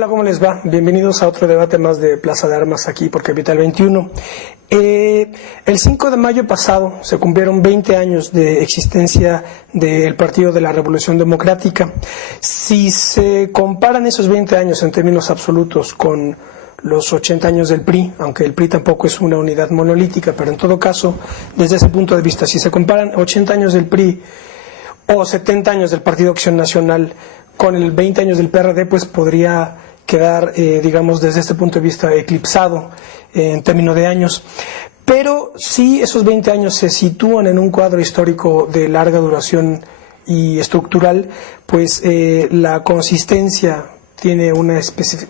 Hola, ¿cómo les va? Bienvenidos a otro debate más de Plaza de Armas aquí por Capital 21. El 5 de mayo pasado se cumplieron 20 años de existencia del Partido de la Revolución Democrática. Si se comparan esos 20 años en términos absolutos con los 80 años del PRI, aunque el PRI tampoco es una unidad monolítica, pero en todo caso, desde ese punto de vista, si se comparan 80 años del PRI o 70 años del Partido Acción Nacional con el 20 años del PRD, pues podría quedar, digamos, desde este punto de vista eclipsado en términos de años. Pero sí, esos 20 años se sitúan en un cuadro histórico de larga duración y estructural, pues la consistencia tiene una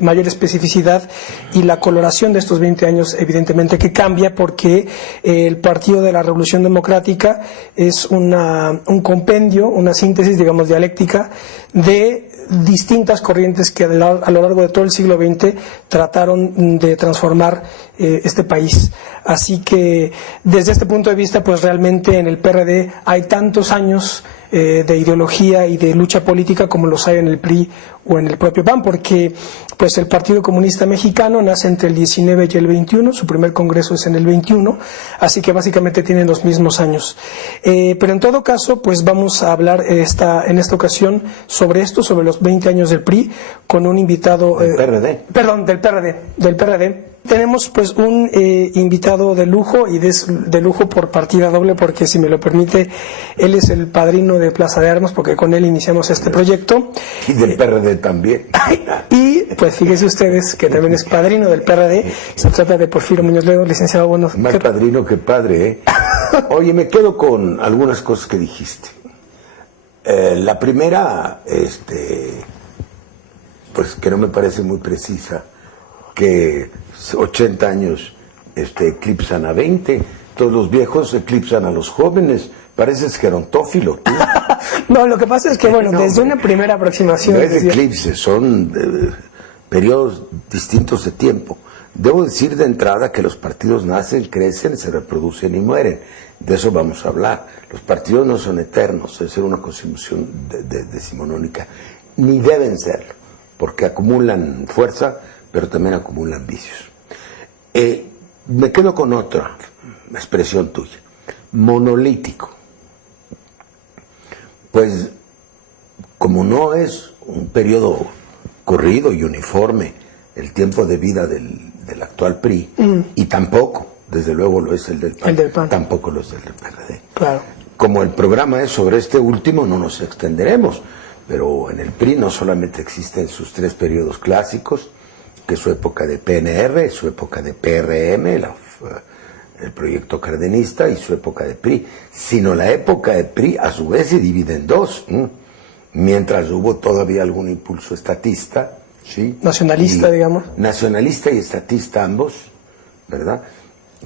mayor especificidad y la coloración de estos 20 años evidentemente que cambia porque el Partido de la Revolución Democrática es un compendio, una síntesis, digamos, dialéctica de distintas corrientes que a lo largo de todo el siglo XX trataron de transformar este país. Así que desde este punto de vista, pues realmente en el PRD hay tantos años de ideología y de lucha política como los hay en el PRI o en el propio PAN, porque pues el Partido Comunista Mexicano nace entre el 19 y el 21, su primer congreso es en el 21, así que básicamente tienen los mismos años. Pero en todo caso, pues vamos a hablar en esta ocasión sobre esto, sobre los 20 años del PRI, con un invitado... del PRD. Perdón, del PRD. Tenemos pues un invitado de lujo, y de lujo por partida doble, porque si me lo permite, él es el padrino de Plaza de Armas, porque con él iniciamos este proyecto. Y del PRD también. Y pues fíjense ustedes que también es padrino del PRD, se trata de Porfirio Muñoz Ledo, licenciado. Bueno, más padrino que padre, ¿eh? Oye, me quedo con algunas cosas que dijiste. La primera, pues que no me parece muy precisa, que 80 años eclipsan a 20, todos los viejos eclipsan a los jóvenes, pareces gerontófilo tú. No, lo que pasa es que, bueno, no, desde una primera aproximación... No es eclipse, son periodos distintos de tiempo. Debo decir de entrada que los partidos nacen, crecen, se reproducen y mueren. De eso vamos a hablar. Los partidos no son eternos, es una constitución decimonónica, ni deben serlo, porque acumulan fuerza, pero también acumulan vicios. Me quedo con otra expresión tuya, monolítico. Pues como no es un periodo corrido y uniforme el tiempo de vida del actual PRI, y tampoco, desde luego lo es el del PAN, tampoco lo es el del PRD. Claro. Como el programa es sobre este último, no nos extenderemos, pero en el PRI no solamente existen sus tres periodos clásicos, que es su época de PNR, su época de PRM, el proyecto cardenista, y su época de PRI, sino la época de PRI a su vez se divide en dos, mientras hubo todavía algún impulso estatista, ¿sí? Nacionalista, digamos. Nacionalista y estatista ambos, ¿verdad?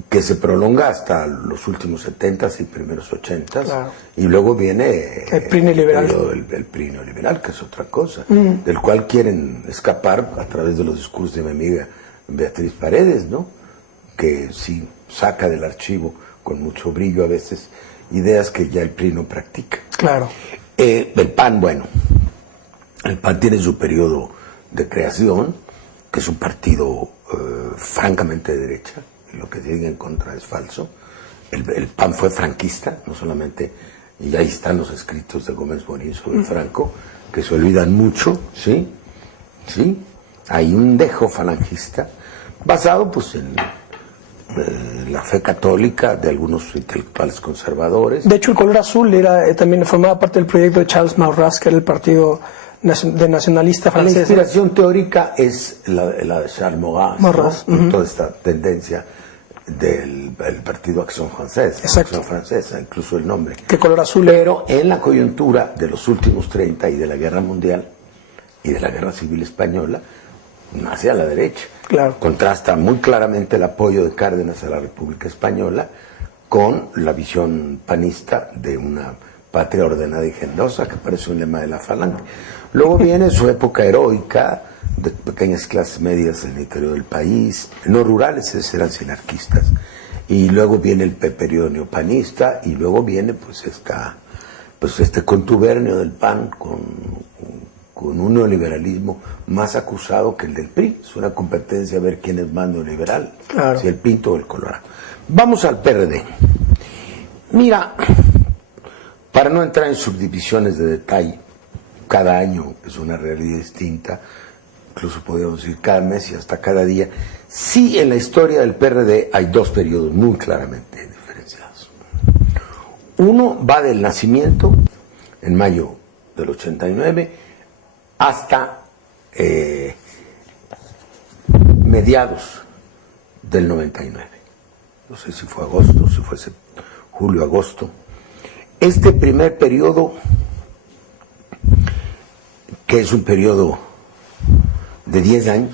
Que se prolonga hasta los últimos 70s y primeros 80s, claro. Y luego viene el PRI neoliberal, el PRI neoliberal, que es otra cosa, del cual quieren escapar a través de los discursos de mi amiga Beatriz Paredes, ¿no? Que sí saca del archivo con mucho brillo a veces ideas que ya el PRI no practica. Claro. El PAN, bueno, el PAN tiene su periodo de creación, que es un partido francamente de derecha, y lo que se diga en contra es falso. El PAN fue franquista, no solamente, y ahí están los escritos de Gómez Morín sobre Franco, que se olvidan mucho, ¿sí? ¿Sí? Hay un dejo falangista, basado pues en la fe católica de algunos intelectuales conservadores. De hecho, el color azul también formaba parte del proyecto de Charles Maurras, que era el partido de nacionalista francés. La inspiración teórica es la de Charles Maurras, ¿no? Y toda esta tendencia del partido Acción Francesa, Acción Francesa, incluso el nombre. ¿Qué color azul? Pero en la coyuntura de los últimos 30 y de la Guerra Mundial y de la Guerra Civil Española, nace a la derecha. Claro. Contrasta muy claramente el apoyo de Cárdenas a la República Española con la visión panista de una patria ordenada y generosa, que parece un lema de la Falange. Luego viene su época heroica de pequeñas clases medias en el interior del país, no rurales, eran sinarquistas. Y luego viene el periodo neopanista, y luego viene pues este contubernio del PAN con un neoliberalismo más acusado que el del PRI. Es una competencia a ver quién es más neoliberal, claro, si el Pinto o el Colorado. Vamos al PRD. Mira, para no entrar en subdivisiones de detalle, cada año es una realidad distinta, incluso podríamos decir cada mes y hasta cada día. Sí, en la historia del PRD hay dos periodos muy claramente diferenciados. Uno va del nacimiento, en mayo del 89, hasta mediados del 99. No sé si fue agosto, si fuese julio, agosto. Este primer periodo, que es un periodo de 10 años,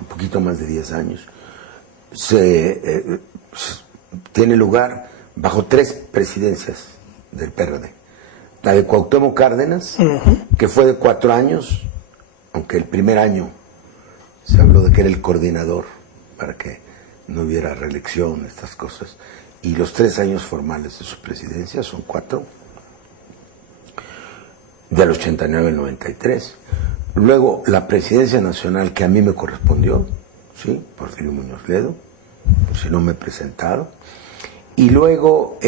un poquito más de 10 años, tiene lugar bajo 3 presidencias del PRD. La de Cuauhtémoc Cárdenas, que fue de 4 años, aunque el primer año se habló de que era el coordinador para que no hubiera reelección, estas cosas, y los 3 años formales de su presidencia son 4, del 89 al 93. Luego la presidencia nacional que a mí me correspondió, ¿sí? Porfirio Muñoz Ledo, por si no me he presentado, y luego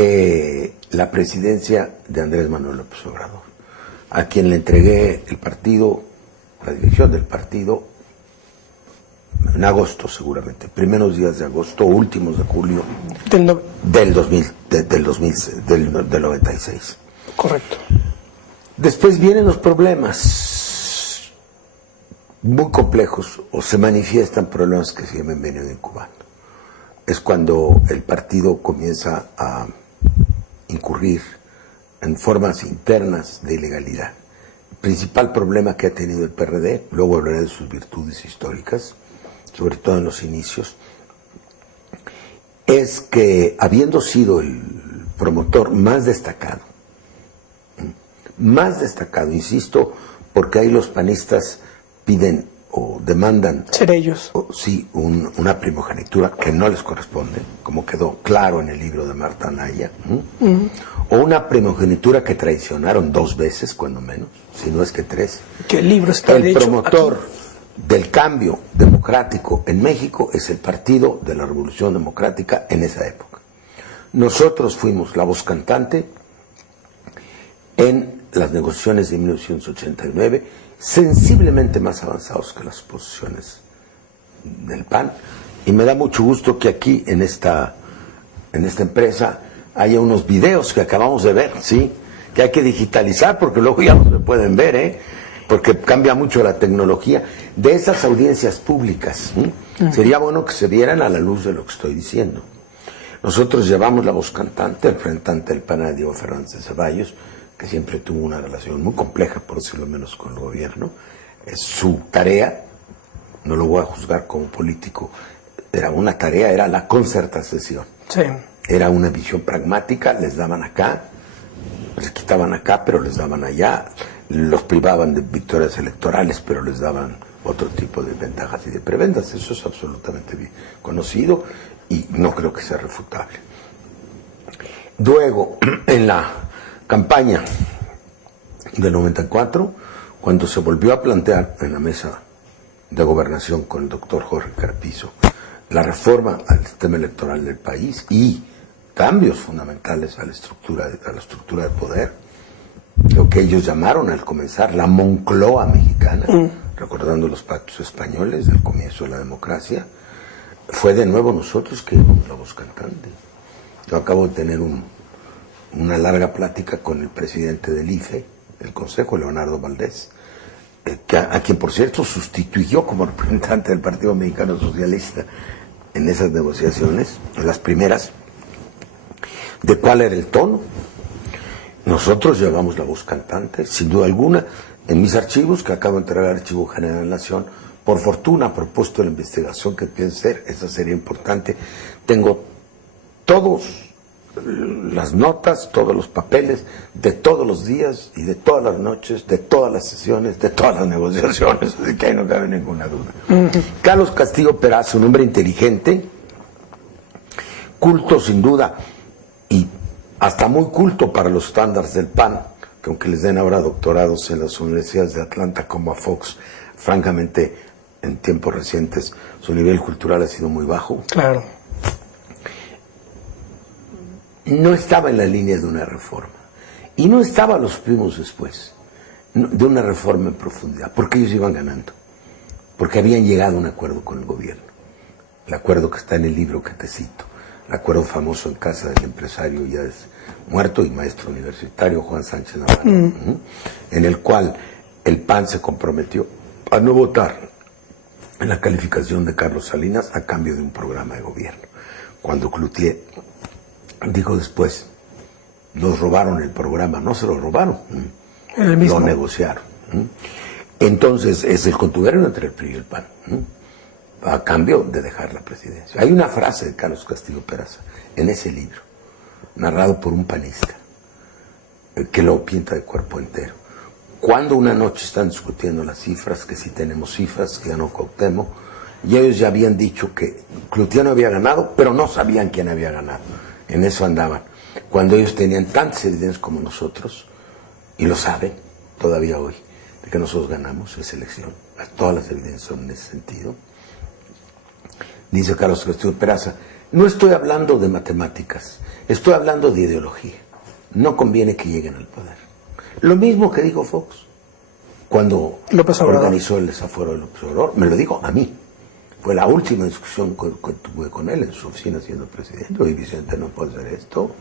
la presidencia de Andrés Manuel López Obrador, a quien le entregué el partido, la dirección del partido, en agosto seguramente, primeros días de agosto, últimos de julio del 96. Correcto. Después vienen los problemas muy complejos, o se manifiestan problemas que se me han venido incubando. Es cuando el partido comienza a incurrir en formas internas de ilegalidad. El principal problema que ha tenido el PRD, luego hablaré de sus virtudes históricas, sobre todo en los inicios, es que habiendo sido el promotor más destacado, insisto, porque ahí los panistas piden o demandan ser ellos, sí, una primogenitura que no les corresponde, como quedó claro en el libro de Marta Anaya, o una primogenitura que traicionaron 2 veces, cuando menos, si no es que 3. Que el libro está el de hecho promotor aquí. Del cambio democrático en México es el Partido de la Revolución Democrática en esa época. Nosotros fuimos la voz cantante en las negociaciones de 1989, sensiblemente más avanzados que las posiciones del PAN, y me da mucho gusto que aquí en esta empresa haya unos videos que acabamos de ver, ¿sí? Que hay que digitalizar porque luego ya no se pueden ver, porque cambia mucho la tecnología, de esas audiencias públicas. Sería bueno que se vieran a la luz de lo que estoy diciendo. Nosotros llevamos la voz cantante, el representante del PAN, Diego Fernández de Ceballos, que siempre tuvo una relación muy compleja, por decirlo menos, con el gobierno. Su tarea, no lo voy a juzgar como político, era la concertación. Sí. Era una visión pragmática, les daban acá, les quitaban acá, pero les daban allá, los privaban de victorias electorales, pero les daban otro tipo de ventajas y de prebendas. Eso es absolutamente bien conocido y no creo que sea refutable. Luego, en la campaña del 94, cuando se volvió a plantear en la mesa de gobernación con el doctor Jorge Carpizo la reforma al sistema electoral del país y cambios fundamentales a la estructura de poder, lo que ellos llamaron al comenzar la Moncloa mexicana, recordando los pactos españoles del comienzo de la democracia, fue de nuevo nosotros que íbamos la voz cantante. Yo acabo de tener una larga plática con el presidente del IFE, el Consejo, Leonardo Valdés, a quien por cierto sustituyó como representante del Partido Mexicano Socialista en esas negociaciones, en las primeras, de cuál era el tono. Nosotros llevamos la voz cantante, sin duda alguna. En mis archivos, que acabo de entregar al Archivo General de la Nación, por fortuna, a propósito de la investigación que pienso hacer, esa sería importante, tengo todas las notas, todos los papeles, de todos los días y de todas las noches, de todas las sesiones, de todas las negociaciones, así que ahí no cabe ninguna duda. Carlos Castillo Peraza, un hombre inteligente, culto sin duda, y hasta muy culto para los estándares del PAN, que aunque les den ahora doctorados en las universidades de Atlanta como a Fox, francamente, en tiempos recientes, su nivel cultural ha sido muy bajo. Claro. No estaba en la línea de una reforma. Y no estaba a los primos después de una reforma en profundidad, porque ellos iban ganando, porque habían llegado a un acuerdo con el gobierno, el acuerdo que está en el libro que te cito, el acuerdo famoso en casa del empresario ya es muerto y maestro universitario Juan Sánchez Navarro, en el cual el PAN se comprometió a no votar en la calificación de Carlos Salinas a cambio de un programa de gobierno. Cuando Cloutier dijo después, nos robaron el programa, no se lo robaron, lo negociaron. Entonces es el contubernio entre el PRI y el PAN, a cambio de dejar la presidencia. Hay una frase de Carlos Castillo Peraza en ese libro, narrado por un panista, que lo pinta de cuerpo entero. Cuando una noche están discutiendo las cifras, que si tenemos cifras, que ganó Cuauhtémoc, y ellos ya habían dicho que Cloutier no había ganado, pero no sabían quién había ganado. En eso andaban. Cuando ellos tenían tantas evidencias como nosotros, y lo saben todavía hoy, de que nosotros ganamos esa elección, todas las evidencias son en ese sentido. Dice Carlos Castillo Peraza, no estoy hablando de matemáticas, estoy hablando de ideología. No conviene que lleguen al poder. Lo mismo que dijo Fox cuando organizó el desafuero de López Obrador, me lo dijo a mí. Fue la última discusión que tuve con él en su oficina siendo presidente. Oye, Vicente, no puedes hacer esto,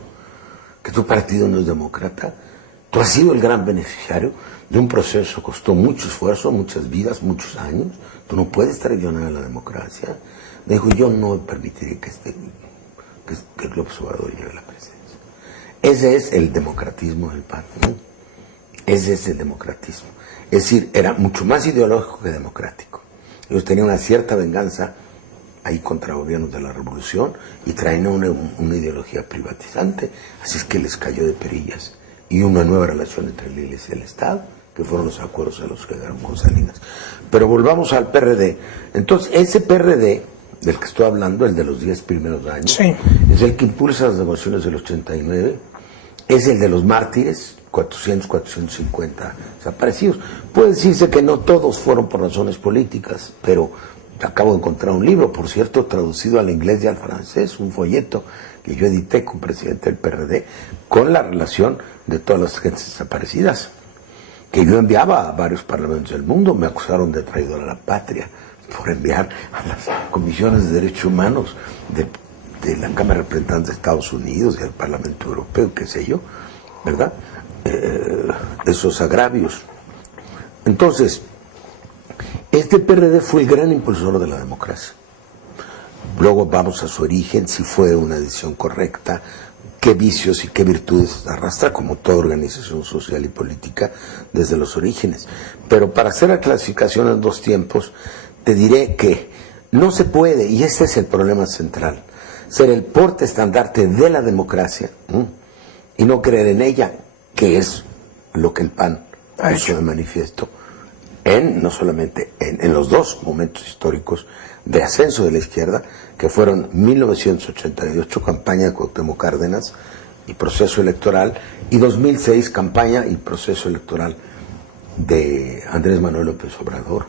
que tu partido no es demócrata. Tú has sido el gran beneficiario de un proceso que costó mucho esfuerzo, muchas vidas, muchos años. Tú no puedes traicionar a la democracia. Me dijo, yo no permitiré que López Obrador lleve la presidencia. Ese es el democratismo del PAN, ¿no? Ese es el democratismo. Es decir, era mucho más ideológico que democrático. Ellos tenían una cierta venganza ahí contra gobiernos de la revolución y traían una ideología privatizante, así es que les cayó de perillas. Y una nueva relación entre la Iglesia y el Estado, que fueron los acuerdos a los que llegaron con Salinas. Pero volvamos al PRD. Entonces, ese PRD del que estoy hablando, el de los 10 primeros años, sí, es el que impulsa las negociaciones del 89, es el de los mártires, 400, 450 desaparecidos. Puede decirse que no todos fueron por razones políticas, pero acabo de encontrar un libro, por cierto, traducido al inglés y al francés, un folleto que yo edité como presidente del PRD, con la relación de todas las gentes desaparecidas, que yo enviaba a varios parlamentos del mundo. Me acusaron de traidor a la patria por enviar a las comisiones de derechos humanos de la Cámara de Representantes de Estados Unidos y al Parlamento Europeo, qué sé yo, ¿verdad? Esos agravios. Entonces, este PRD fue el gran impulsor de la democracia. Luego vamos a su origen, si fue una decisión correcta, qué vicios y qué virtudes arrastra, como toda organización social y política, desde los orígenes. Pero para hacer la clasificación en dos tiempos, te diré que no se puede, y ese es el problema central, ser el porte estandarte de la democracia y no creer en ella, que es lo que el PAN puso de manifiesto no solamente en los dos momentos históricos de ascenso de la izquierda, que fueron 1988, campaña de Cuauhtémoc Cárdenas y proceso electoral, y 2006, campaña y proceso electoral de Andrés Manuel López Obrador.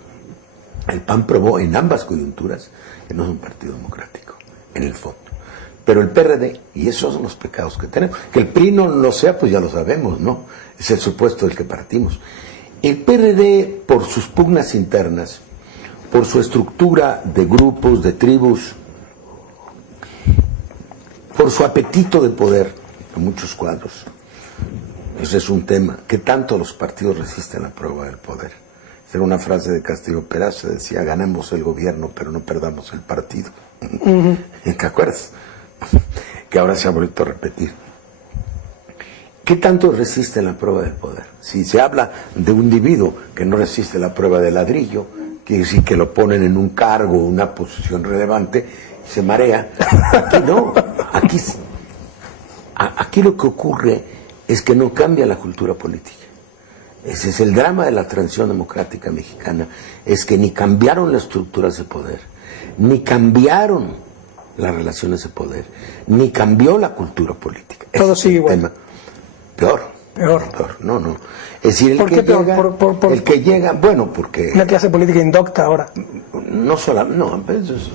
El PAN probó en ambas coyunturas que no es un partido democrático, en el fondo. Pero el PRD, y esos son los pecados que tenemos, que el PRI no lo sea, pues ya lo sabemos, ¿no? Es el supuesto del que partimos. El PRD, por sus pugnas internas, por su estructura de grupos, de tribus, por su apetito de poder en muchos cuadros, ese es un tema, que tanto los partidos resisten la prueba del poder. Esa era una frase de Castillo Peraza, decía, ganemos el gobierno, pero no perdamos el partido. ¿Te acuerdas? Que ahora se ha vuelto a repetir. ¿Qué tanto resiste la prueba del poder? Si se habla de un individuo que no resiste la prueba del ladrillo, quiere decir que lo ponen en un cargo, una posición relevante, se marea. Aquí no, aquí lo que ocurre es que no cambia la cultura política. Ese es el drama de la transición democrática mexicana, es que ni cambiaron las estructuras de poder, ni cambiaron las relaciones de poder, ni cambió la cultura política. Todo sigue igual. Peor. Peor. No, no. Es decir, ¿Por qué peor? El que llega, bueno, porque... Una clase política indocta ahora. No solo, no, eso es,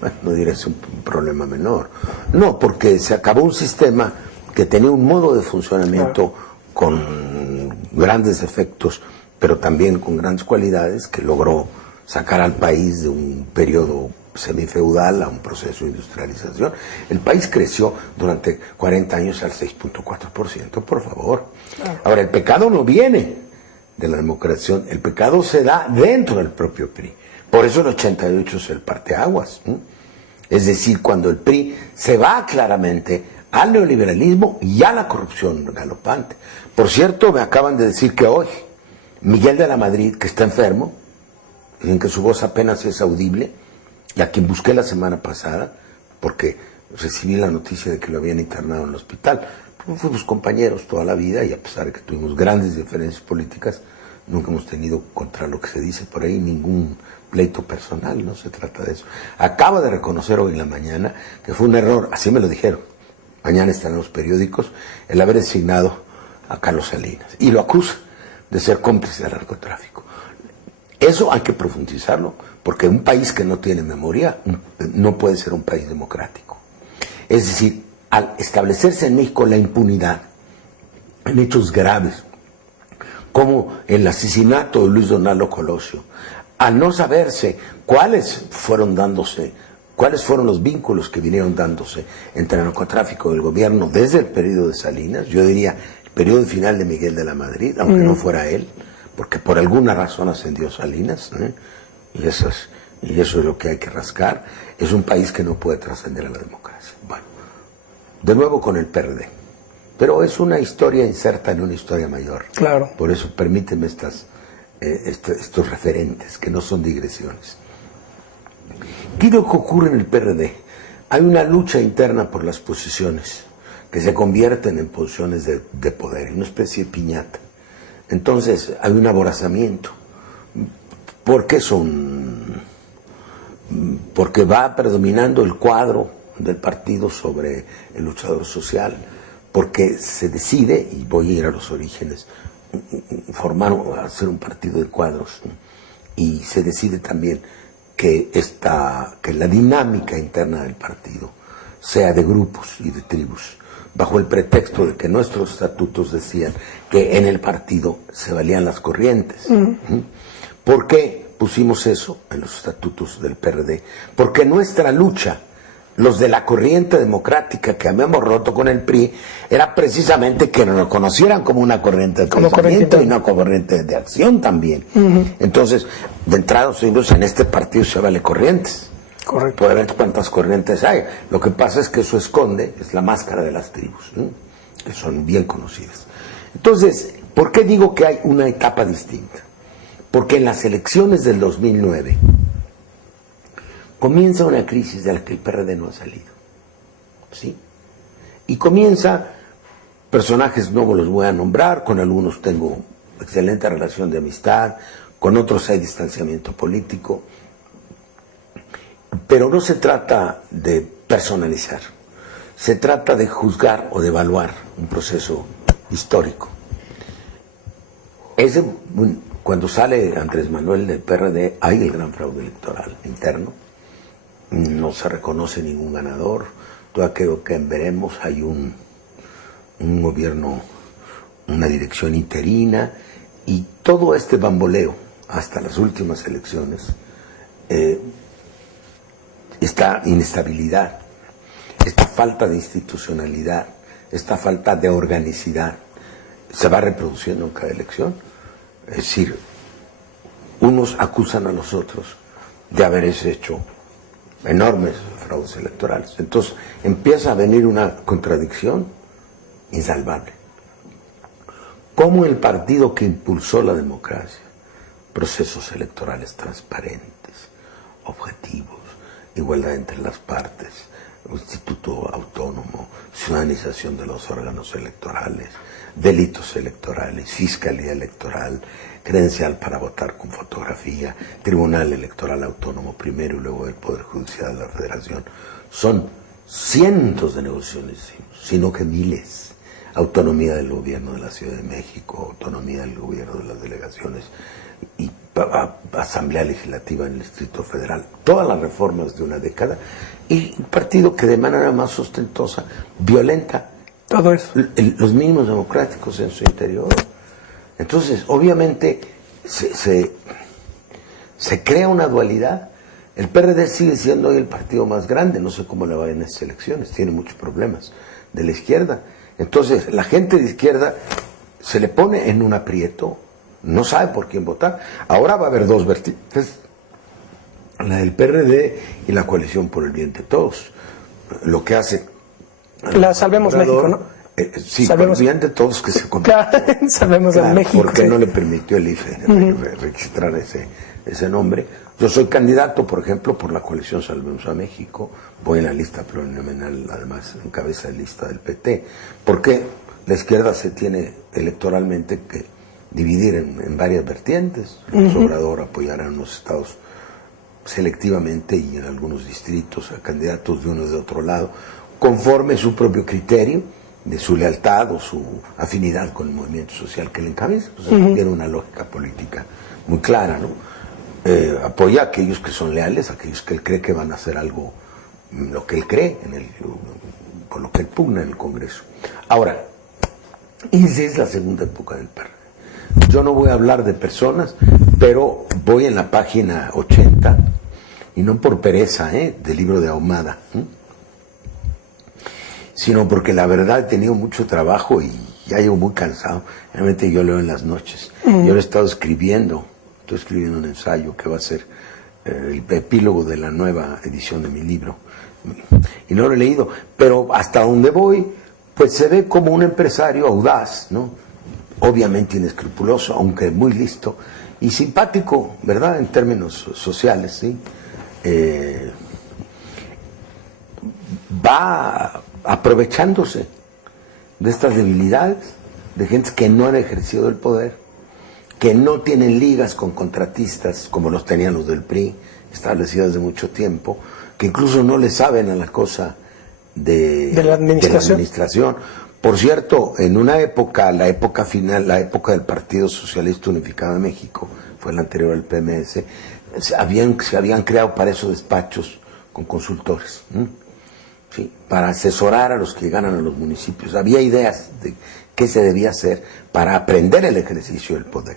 bueno, no diré es un problema menor. No, porque se acabó un sistema que tenía un modo de funcionamiento con grandes efectos, pero también con grandes cualidades, que logró sacar al país de un periodo semifeudal a un proceso de industrialización. El país creció durante 40 años al 6.4%, por favor. Ahora, el pecado no viene de la democracia, el pecado se da dentro del propio PRI. Por eso el 88 es el parteaguas. Es decir, cuando el PRI se va claramente al neoliberalismo y a la corrupción galopante. Por cierto, me acaban de decir que hoy Miguel de la Madrid, que está enfermo, en que su voz apenas es audible, y a quien busqué la semana pasada, porque recibí la noticia de que lo habían internado en el hospital. Fuimos compañeros toda la vida y a pesar de que tuvimos grandes diferencias políticas, nunca hemos tenido, contra lo que se dice por ahí, ningún pleito personal, no se trata de eso. Acaba de reconocer hoy en la mañana que fue un error, así me lo dijeron, mañana están en los periódicos, el haber designado a Carlos Salinas, y lo acusa de ser cómplice del narcotráfico. Eso hay que profundizarlo, porque un país que no tiene memoria no puede ser un país democrático. Es decir, al establecerse en México la impunidad en hechos graves, como el asesinato de Luis Donaldo Colosio, al no saberse cuáles fueron los vínculos que vinieron dándose entre el narcotráfico y el gobierno desde el periodo de Salinas, yo diría el periodo final de Miguel de la Madrid, aunque no fuera él, porque por alguna razón ascendió Salinas, y eso es lo que hay que rascar. Es un país que no puede trascender a la democracia. Bueno, de nuevo con el PRD, pero es una historia inserta en una historia mayor. Claro. Por eso permíteme estos referentes que no son digresiones. ¿Qué es lo que ocurre en el PRD? Hay una lucha interna por las posiciones que se convierten en posiciones de poder, una especie de piñata. Entonces hay un aborazamiento. ¿Por qué porque va predominando el cuadro del partido sobre el luchador social, porque se decide, y voy a ir a los orígenes, hacer un partido de cuadros, y se decide también que la dinámica interna del partido sea de grupos y de tribus, bajo el pretexto de que nuestros estatutos decían que en el partido se valían las corrientes. ¿Por qué pusimos eso en los estatutos del PRD? Porque nuestra lucha, los de la corriente democrática que habíamos roto con el PRI, era precisamente que nos conocieran como una corriente de pensamiento y una corriente de acción también. Entonces, de entrada, en este partido se vale corrientes. Correcto. Puede ver cuántas corrientes hay. Lo que pasa es que eso esconde, es la máscara de las tribus, que son bien conocidas. Entonces, ¿por qué digo que hay una etapa distinta? Porque en las elecciones del 2009 comienza una crisis de la que el PRD no ha salido, ¿sí? Y comienza, personajes nuevos los voy a nombrar, con algunos tengo excelente relación de amistad, con otros hay distanciamiento político, pero no se trata de personalizar, se trata de juzgar o de evaluar un proceso histórico. Cuando sale Andrés Manuel del PRD hay el gran fraude electoral interno, no se reconoce ningún ganador, todo aquello que veremos, hay un gobierno, una dirección interina, y todo este bamboleo hasta las últimas elecciones, esta inestabilidad, esta falta de institucionalidad, esta falta de organicidad, se va reproduciendo en cada elección. Es decir, unos acusan a los otros de haber hecho enormes fraudes electorales. Entonces empieza a venir una contradicción insalvable. ¿Cómo el partido que impulsó la democracia, procesos electorales transparentes, objetivos, igualdad entre las partes, instituto autónomo, ciudadanización de los órganos electorales, delitos electorales, fiscalía electoral, credencial para votar con fotografía, tribunal electoral autónomo primero y luego el Poder Judicial de la Federación? Son cientos de negociaciones, sino que miles. autonomía del gobierno de la Ciudad de México, autonomía del gobierno de las delegaciones y asamblea legislativa en el Distrito Federal, todas las reformas de una década, y un partido que de manera más ostentosa violenta todo eso, los mínimos democráticos en su interior. Entonces, obviamente, se crea una dualidad. El PRD sigue siendo hoy el partido más grande, no sé cómo le va en estas elecciones, tiene muchos problemas de la izquierda. Entonces, la gente de izquierda se le pone en un aprieto, no sabe por quién votar. Ahora va a haber dos vertientes, la del PRD y la coalición por el bien de todos. Lo que hace... La Salvemos México, ¿no? Sí, salvemos, por el bien de todos que se convirtió. Salvemos a México. Porque no le permitió el IFE registrar ese nombre. Yo soy candidato, por ejemplo, por la coalición Salvemos a México. Voy en la lista plurinominal, además, en cabeza de lista del PT. Porque la izquierda se tiene electoralmente que dividir en varias vertientes. Obrador apoyará en unos estados selectivamente y en algunos distritos a candidatos de uno de otro lado, conforme su propio criterio de su lealtad o su afinidad con el movimiento social que le encabeza. Pues tiene una lógica política muy clara, ¿no? Apoya a aquellos que son leales, a aquellos que él cree que van a hacer algo, lo que él cree, por lo que él pugna en el Congreso. Ahora, esa es la segunda época del PRD. Yo no voy a hablar de personas, pero voy en la página 80, y no por pereza, del libro de Ahumada, sino porque la verdad he tenido mucho trabajo y ya llego muy cansado. Realmente yo leo en las noches. Yo he estado escribiendo, estoy escribiendo un ensayo que va a ser el epílogo de la nueva edición de mi libro. Y no lo he leído, pero hasta donde voy, pues se ve como un empresario audaz, ¿no? Obviamente inescrupuloso, aunque muy listo y simpático, ¿verdad? En términos sociales, ¿sí? Va aprovechándose de estas debilidades, de gente que no han ejercido el poder, que no tienen ligas con contratistas como los tenían los del PRI, establecidas de mucho tiempo, que incluso no le saben a la cosa de la administración. Por cierto, en una época, la época final, la época del Partido Socialista Unificado de México, fue la anterior al PMS, se habían creado para eso despachos con consultores, ¿sí? Para asesorar a los que ganan a los municipios. Había ideas de qué se debía hacer para aprender el ejercicio del poder.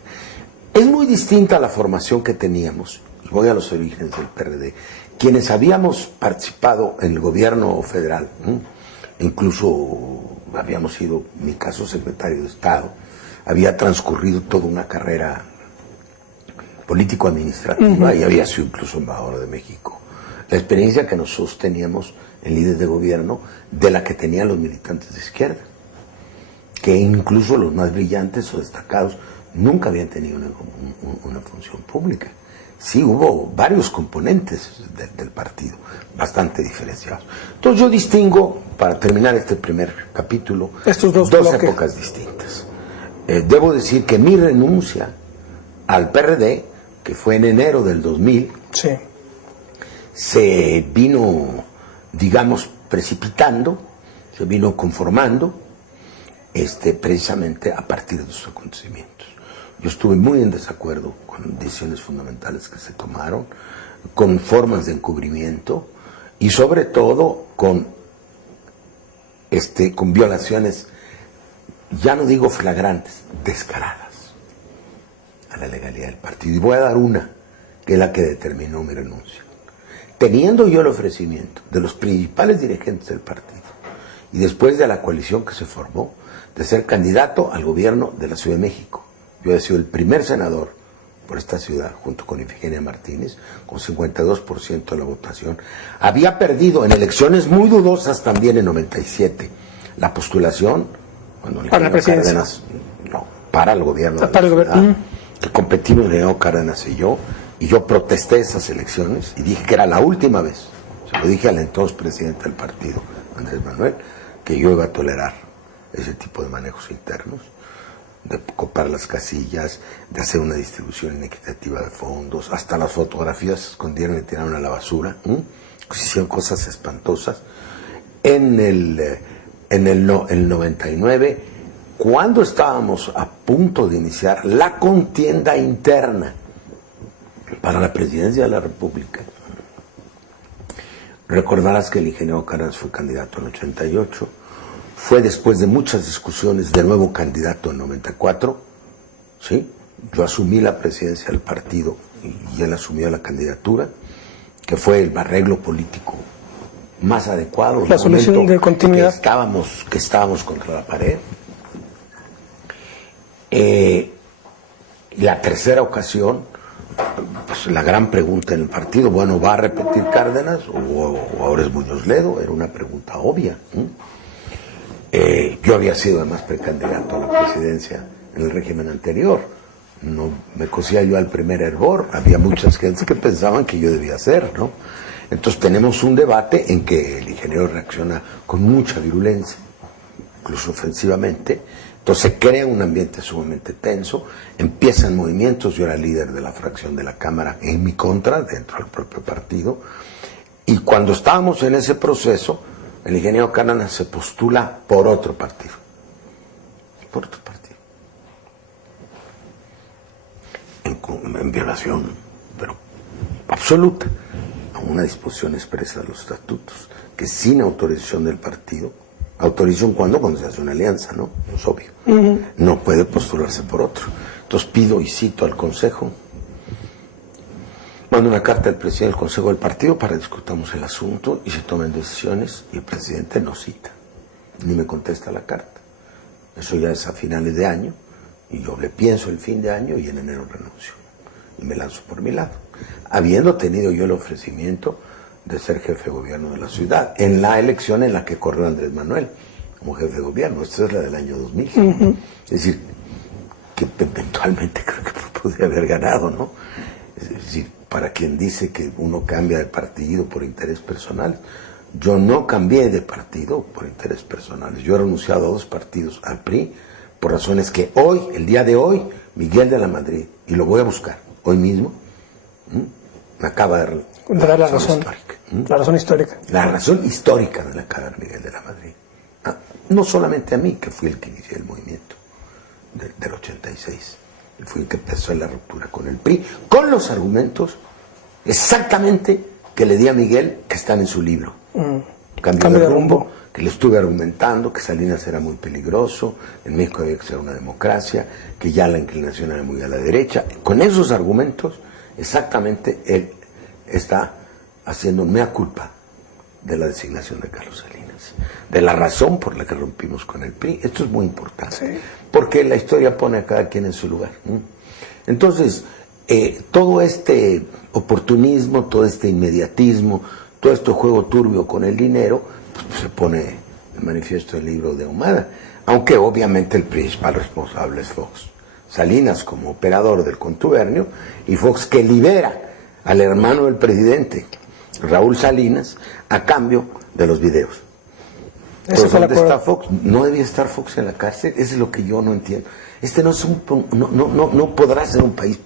Es muy distinta a la formación que teníamos, y voy a los orígenes del PRD, quienes habíamos participado en el gobierno federal, incluso habíamos sido, en mi caso, secretario de Estado, había transcurrido toda una carrera político-administrativa y había sido incluso embajador de México. La experiencia que nosotros teníamos en líderes de gobierno de la que tenían los militantes de izquierda, que incluso los más brillantes o destacados nunca habían tenido una función pública. Sí, hubo varios componentes del partido, bastante diferenciados. Entonces yo distingo, para terminar este primer capítulo, estos dos épocas distintas. Debo decir que mi renuncia al PRD, que fue en enero del 2000, sí, se vino, digamos, precipitando, se vino conformando, precisamente a partir de esos acontecimientos. Yo estuve muy en desacuerdo con decisiones fundamentales que se tomaron, con formas de encubrimiento y sobre todo con violaciones, ya no digo flagrantes, descaradas a la legalidad del partido. Y voy a dar una, que es la que determinó mi renuncia. Teniendo yo el ofrecimiento de los principales dirigentes del partido y después de la coalición que se formó, de ser candidato al gobierno de la Ciudad de México. Yo he sido el primer senador por esta ciudad, junto con Ifigenia Martínez, con 52% de la votación. Había perdido en elecciones muy dudosas también en 97 la postulación, cuando para la presidencia. Cárdenas, no, para el gobierno de la ciudad, que competimos Leonardo Cárdenas y yo protesté esas elecciones y dije que era la última vez, se lo dije al entonces presidente del partido, Andrés Manuel, que yo iba a tolerar ese tipo de manejos internos, de copar las casillas, de hacer una distribución inequitativa de fondos, hasta las fotografías se escondieron y tiraron a la basura, hicieron cosas espantosas. En en el 99, cuando estábamos a punto de iniciar la contienda interna para la presidencia de la República. Recordarás que el ingeniero Cárdenas fue candidato en el 88, fue después de muchas discusiones de nuevo candidato en 94, ¿sí? Yo asumí la presidencia del partido y él asumió la candidatura, que fue el arreglo político más adecuado. La solución de continuidad. Que estábamos contra la pared. La tercera ocasión, pues la gran pregunta en el partido, bueno, ¿va a repetir Cárdenas o ahora es Muñoz Ledo? Era una pregunta obvia. Yo había sido además precandidato a la presidencia en el régimen anterior. No me cosía yo al primer hervor. Había muchas gentes que pensaban que yo debía ser, ¿no? Entonces tenemos un debate en que el ingeniero reacciona con mucha virulencia, incluso ofensivamente. Entonces se crea un ambiente sumamente tenso, empiezan movimientos. Yo era líder de la fracción de la Cámara en mi contra, dentro del propio partido, y cuando estábamos en ese proceso, el ingeniero Cárdenas se postula por otro partido, en violación, pero absoluta, a una disposición expresa de los estatutos, que sin autorización del partido, autorización cuando se hace una alianza, ¿no? Es obvio. No puede postularse por otro. Entonces pido y cito al Consejo, mando una carta al presidente del Consejo del partido para que discutamos el asunto y se tomen decisiones, y el presidente no cita, ni me contesta la carta. Eso ya es a finales de año, y yo le pienso el fin de año y en enero renuncio. Y me lanzo por mi lado, habiendo tenido yo el ofrecimiento de ser jefe de gobierno de la ciudad, en la elección en la que corrió Andrés Manuel como jefe de gobierno. Esta es la del año 2000. Es decir, que eventualmente creo que podría haber ganado, ¿no? Es decir, para quien dice que uno cambia de partido por interés personal, yo no cambié de partido por interés personales. Yo he renunciado a 2 partidos, al PRI, por razones que hoy, el día de hoy, Miguel de la Madrid, y lo voy a buscar hoy mismo, me acaba de dar la razón histórica. La razón histórica. La razón histórica me la acaba de dar Miguel de la Madrid. No solamente a mí, que fui el que inicié el movimiento del 86. Y fui el que empezó la ruptura con el PRI, con los argumentos exactamente que le di a Miguel, que están en su libro. Cambio de rumbo, que le estuve argumentando, que Salinas era muy peligroso, en México había que ser una democracia, que ya la inclinación era muy a la derecha. Con esos argumentos, exactamente él está haciendo mea culpa de la designación de Carlos Salinas, de la razón por la que rompimos con el PRI. Esto es muy importante, sí, porque la historia pone a cada quien en su lugar. Entonces, todo este oportunismo, todo este inmediatismo, todo este juego turbio con el dinero, pues se pone en manifiesto el libro de Ahumada, aunque obviamente el principal responsable es Fox. Salinas como operador del contubernio, y Fox que libera al hermano del presidente, Raúl Salinas, a cambio de los videos. Entonces, ¿dónde está Fox? No debía estar Fox en la cárcel. Eso es lo que yo no entiendo. No es no podrá ser un país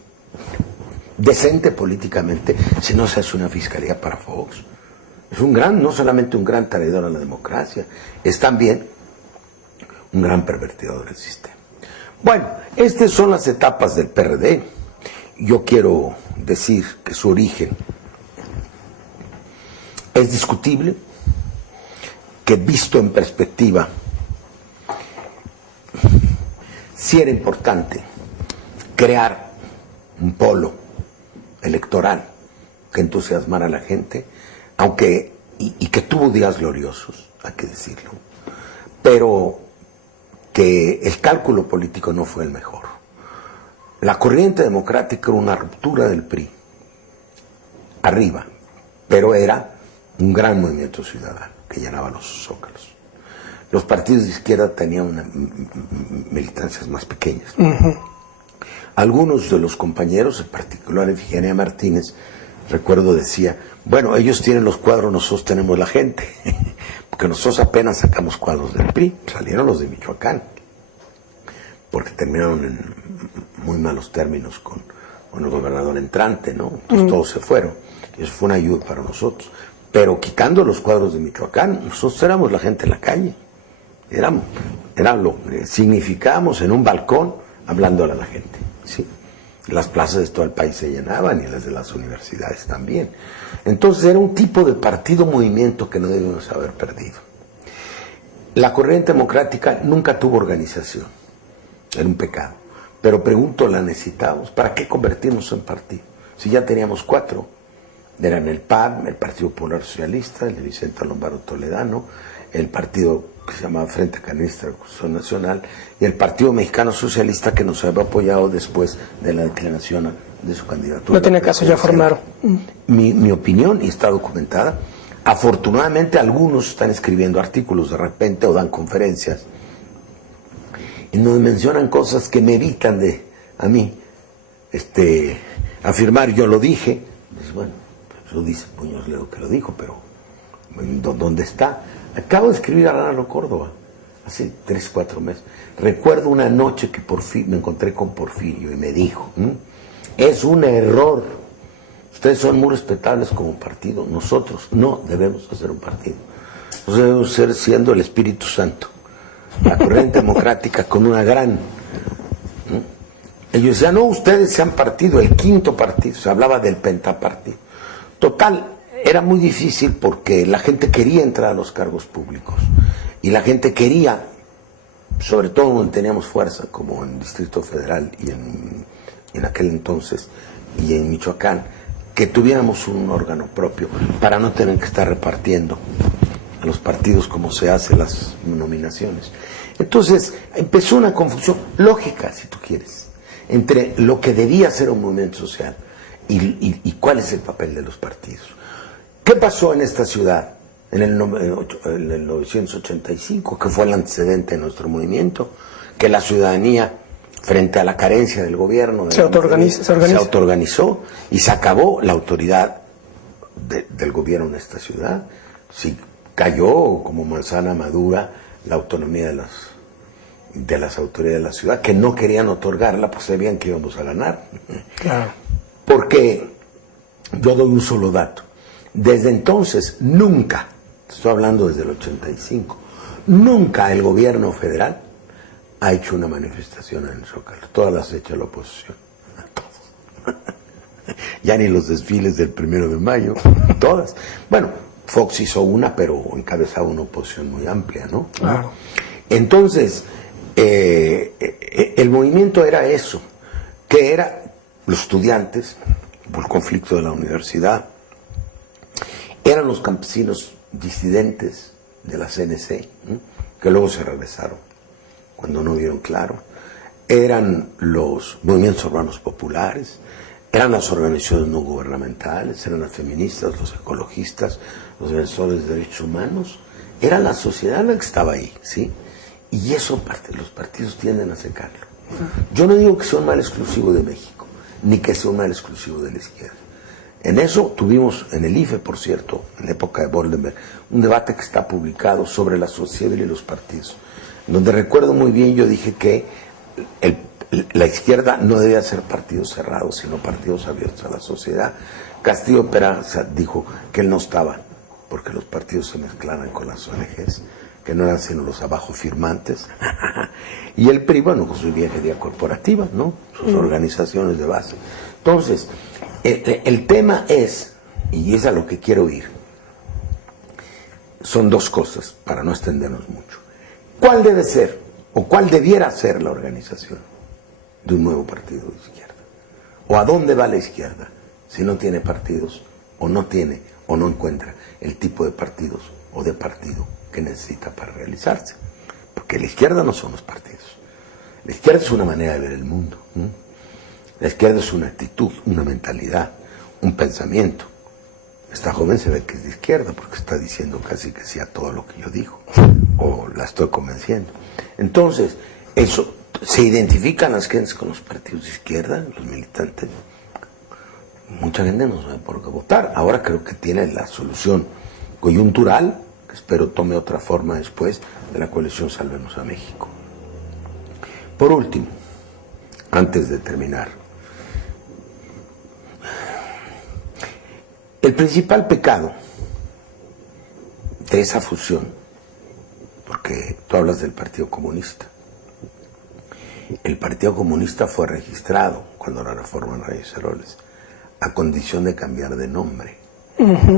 decente políticamente si no se hace una fiscalía para Fox. Es no solamente un gran traidor a la democracia, es también un gran pervertidor del sistema. Bueno, estas son las etapas del PRD. Yo quiero decir que su origen es discutible, que visto en perspectiva, sí era importante crear un polo electoral que entusiasmara a la gente, aunque, y que tuvo días gloriosos, hay que decirlo, pero que el cálculo político no fue el mejor. La corriente democrática era una ruptura del PRI, arriba, pero era un gran movimiento ciudadano que llenaba los zócalos. Los partidos de izquierda tenían militancias más pequeñas. Algunos de los compañeros, en particular Efigenia Martínez, recuerdo decía, bueno, ellos tienen los cuadros, nosotros tenemos la gente, porque nosotros apenas sacamos cuadros del PRI, salieron los de Michoacán, porque terminaron en muy malos términos con el gobernador entrante, ¿no? Entonces todos se fueron, y eso fue una ayuda para nosotros. Pero quitando los cuadros de Michoacán, nosotros éramos la gente en la calle, significábamos en un balcón hablándole a la gente, ¿sí? Las plazas de todo el país se llenaban y las de las universidades también. Entonces era un tipo de partido-movimiento que no debíamos haber perdido. La corriente democrática nunca tuvo organización, era un pecado. Pero pregunto, ¿la necesitábamos? ¿Para qué convertirnos en partido? Si ya teníamos 4, eran el PAN, el Partido Popular Socialista, el de Vicente Lombardo Toledano, el partido que se llamaba Frente Cardenista de Reconstrucción Nacional y el Partido Mexicano Socialista, que nos había apoyado después de la declaración de su candidatura. No tiene caso, ya formaron. Mi opinión, y está documentada, afortunadamente algunos están escribiendo artículos de repente o dan conferencias y nos mencionan cosas que me evitan a mí afirmar yo lo dije. Pues bueno, yo dice Muñoz Ledo que lo dijo, pero ¿dónde está? Acabo de escribir a Lalo Córdoba hace 3, 4 meses. Recuerdo una noche que me encontré con Porfirio y me dijo, es un error, ustedes son muy respetables como partido, nosotros no debemos hacer un partido, nosotros debemos ser siendo el Espíritu Santo, la corriente democrática con una gran... Ellos decían, no, ustedes se han partido, el 5.º partido, se hablaba del pentapartido. Total, era muy difícil porque la gente quería entrar a los cargos públicos y la gente quería, sobre todo donde teníamos fuerza, como en el Distrito Federal y en aquel entonces, y en Michoacán, que tuviéramos un órgano propio para no tener que estar repartiendo a los partidos como se hace las nominaciones. Entonces empezó una confusión lógica, si tú quieres, entre lo que debía ser un movimiento social y cuál es el papel de los partidos. ¿Qué pasó en esta ciudad en el 1985, que fue el antecedente de nuestro movimiento? Que la ciudadanía, frente a la carencia del gobierno, se autoorganizó y se acabó la autoridad del gobierno en esta ciudad. Sí, cayó como manzana madura la autonomía de las autoridades de la ciudad, que no querían otorgarla, pues sabían que íbamos a ganar. Claro. Porque yo doy un solo dato. Desde entonces, nunca, estoy hablando desde el 85, nunca el gobierno federal ha hecho una manifestación en el Zócalo. Todas las ha hecho la oposición. Todos. Ya ni los desfiles del 1 de mayo, todas. Bueno, Fox hizo una, pero encabezaba una oposición muy amplia, ¿no? Claro. Entonces, el movimiento era eso, que era los estudiantes, por el conflicto de la universidad, eran los campesinos disidentes de la CNC, que luego se regresaron cuando no vieron claro, eran los movimientos urbanos populares, eran las organizaciones no gubernamentales, eran las feministas, los ecologistas, los defensores de derechos humanos, era la sociedad la que estaba ahí, ¿sí? Y eso los partidos tienden a secarlo. Yo no digo que sea un mal exclusivo de México, ni que sea un mal exclusivo de la izquierda. En eso tuvimos, en el IFE, por cierto, en la época de Boldenberg, un debate que está publicado sobre la sociedad y los partidos, donde recuerdo muy bien, yo dije que la izquierda no debía ser partidos cerrados, sino partidos abiertos a la sociedad. Castillo Peraza dijo que él no estaba, porque los partidos se mezclaban con las ONGs, que no eran sino los abajo firmantes. Y el PRI, bueno, con su vieja idea corporativa, ¿no? Sus organizaciones de base. Entonces, el tema es, y es a lo que quiero ir, son dos cosas, para no extendernos mucho. ¿Cuál debe ser, o cuál debiera ser la organización de un nuevo partido de izquierda? ¿O a dónde va la izquierda si no tiene partidos, o no tiene, o no encuentra el tipo de partidos o de partido que necesita para realizarse? Porque la izquierda no son los partidos. La izquierda es una manera de ver el mundo. La izquierda es una actitud, una mentalidad, un pensamiento. Esta joven se ve que es de izquierda porque está diciendo casi que sí a todo lo que yo digo, o la estoy convenciendo. Entonces, eso, ¿se identifican las gentes con los partidos de izquierda, los militantes? Mucha gente no sabe por qué votar. Ahora creo que tiene la solución coyuntural, que espero tome otra forma después, de la coalición Salvemos a México. Por último, antes de terminar, el principal pecado de esa fusión porque tú hablas del Partido Comunista. El Partido Comunista fue registrado cuando la reforma en Reyes Heroles, a condición de cambiar de nombre.